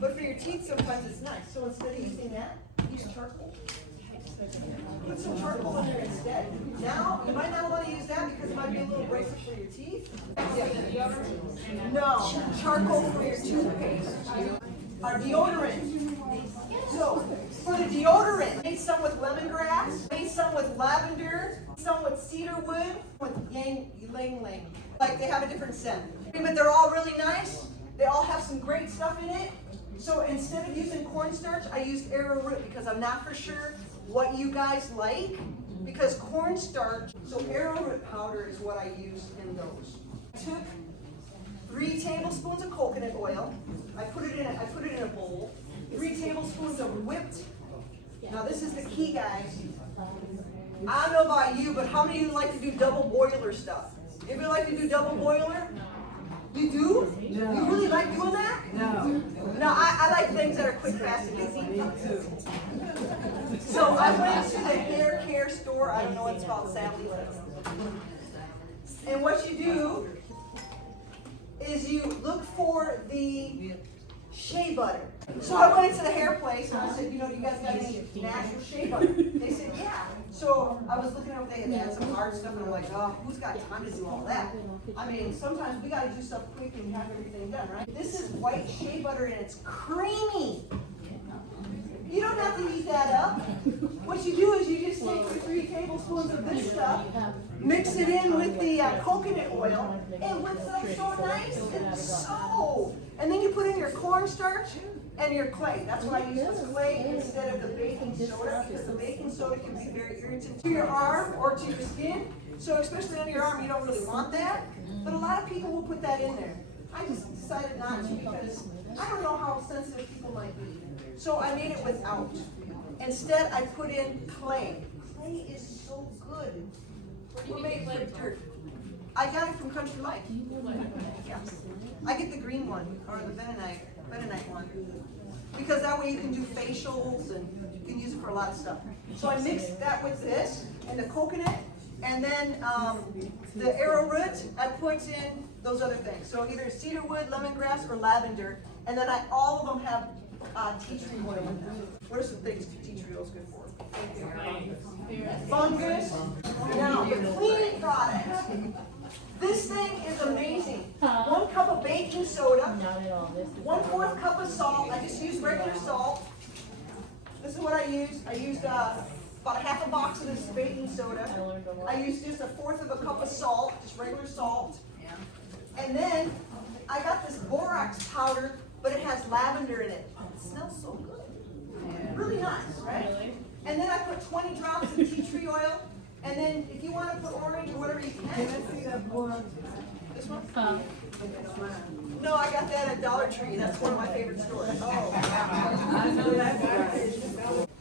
But for your teeth, sometimes it's nice. So instead of using that, use charcoal. Put some charcoal in there instead. Now, you might not want to use that because it might be a little abrasive for your teeth. Yeah. No, charcoal for your toothpaste. Our deodorant. So, for the deodorant, made some with lemongrass, made some with lavender, some with cedarwood, with ylang-ylang. Like they have a different scent. But they're all really nice. They all have some great stuff in it. So instead of using cornstarch, I used arrowroot because I'm not for sure what you guys like. Because cornstarch, so arrowroot powder is what I use in those. I took 3 tablespoons of coconut oil. I put it in a bowl. 3 tablespoons of whipped. Now this is the key, guys. I don't know about you, but how many of you like to do double boiler stuff? Anybody like to do double boiler? You do? No. You really like doing that? No. No, I like things that are quick, fast, and easy. So I went to the hair care store. I don't know what it's called, Sally's. And what you do is you look for the shea butter. So I went into the hair place and I said, you know, you guys got any natural shea butter? They said, yeah. So I was looking over, they had some hard stuff, and I'm like, oh, who's got time to do all that? I mean, sometimes we gotta do stuff quick and have everything done, right? This is white shea butter and it's creamy. You don't have to heat that up. What you do is you just take the 3 tablespoons of this stuff, mix it in with the coconut oil, and whips up so nice and so. And then you put in your cornstarch and your clay. That's why I use this clay instead of the baking soda, because the baking soda can be very irritant to your arm or to your skin. So especially on your arm, you don't really want that. But a lot of people will put that in there. I just decided not to because I don't know how sensitive people might be. So I made it without. Instead, I put in clay. Clay is so good. We're made for dirt. I got it from Country Life. Yeah. I get the green one, or the bentonite one. Because that way you can do facials and you can use it for a lot of stuff. So I mixed that with this and the coconut, and then the arrowroot, I put in those other things. So either cedarwood, lemongrass, or lavender, and then all of them have tea tree oil in them. What are some things tea tree oil is good for? Fungus. Now, the cleaning product. This thing is amazing. 1 cup of baking soda, 1/4 cup of salt. I just use regular salt. This is what I used. I used about 1/2 box of this baking soda. I used just 1/4 of a cup of salt, just regular salt. And then I got this borax powder, but it has lavender in it. It smells so good. Really nice, right? And then I put 20 drops of tea tree oil. And then if you want to put orange or whatever you can. This one? No, I got that at Dollar Tree. That's one of my favorite stores.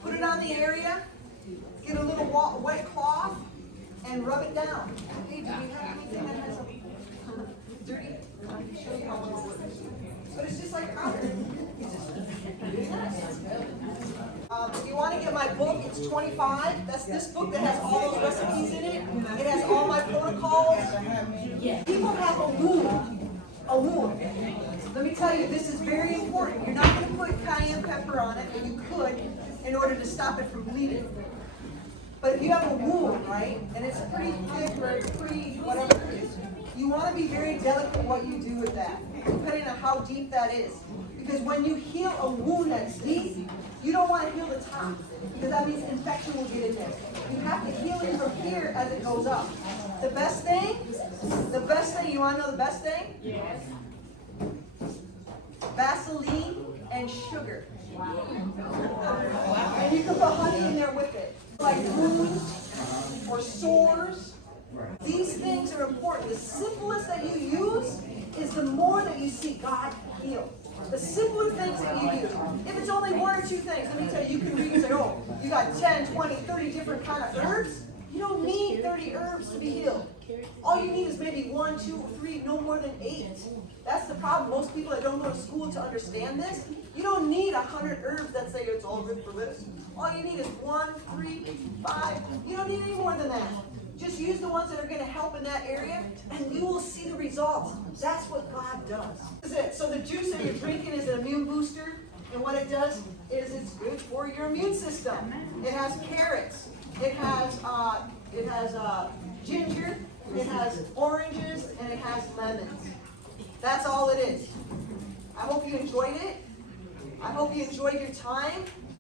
Put it on the area, get a little wet cloth, and rub it down. Hey, do you have anything that has a dirty? I can show you how well it works. But it's just like powder. If you want to get my book, it's $25. That's this book that has all those recipes in it. It has all my protocols. People have a mood a wound. Let me tell you, this is very important. You're not going to put cayenne pepper on it, but you could in order to stop it from bleeding. But if you have a wound, right, and it's pretty thick or it's pretty whatever it is, you want to be very delicate what you do with that, depending on how deep that is. Because when you heal a wound that's deep, you don't want to heal the top, because that means infection will get in there. You have to heal it from here as it goes up. The best thing, you want to know the best thing? Yes. Vaseline and sugar. And you can put honey in there with it. Like wounds or sores. These things are important. The simplest that you use is the more that you see God heal. The simpler things that you use. If it's only one or two things, let me tell you, you can read and say, oh, you got 10, 20, 30 different kind of herbs. You don't need 30 herbs to be healed. All you need is maybe 1, 2, 3, no more than 8. That's the problem. Most people that don't go to school to understand this, you don't need 100 herbs that say it's all good for this. All you need is 1, 3, 5. You don't need any more than that. Just use the ones that are going to help in that area, and you will see the results. That's what God does. This is it. So the juice that you're drinking is an immune booster, and what it does is it's good for your immune system. It has carrots. It has ginger. It has oranges, and it has lemons. That's all it is. I hope you enjoyed it. I hope you enjoyed your time.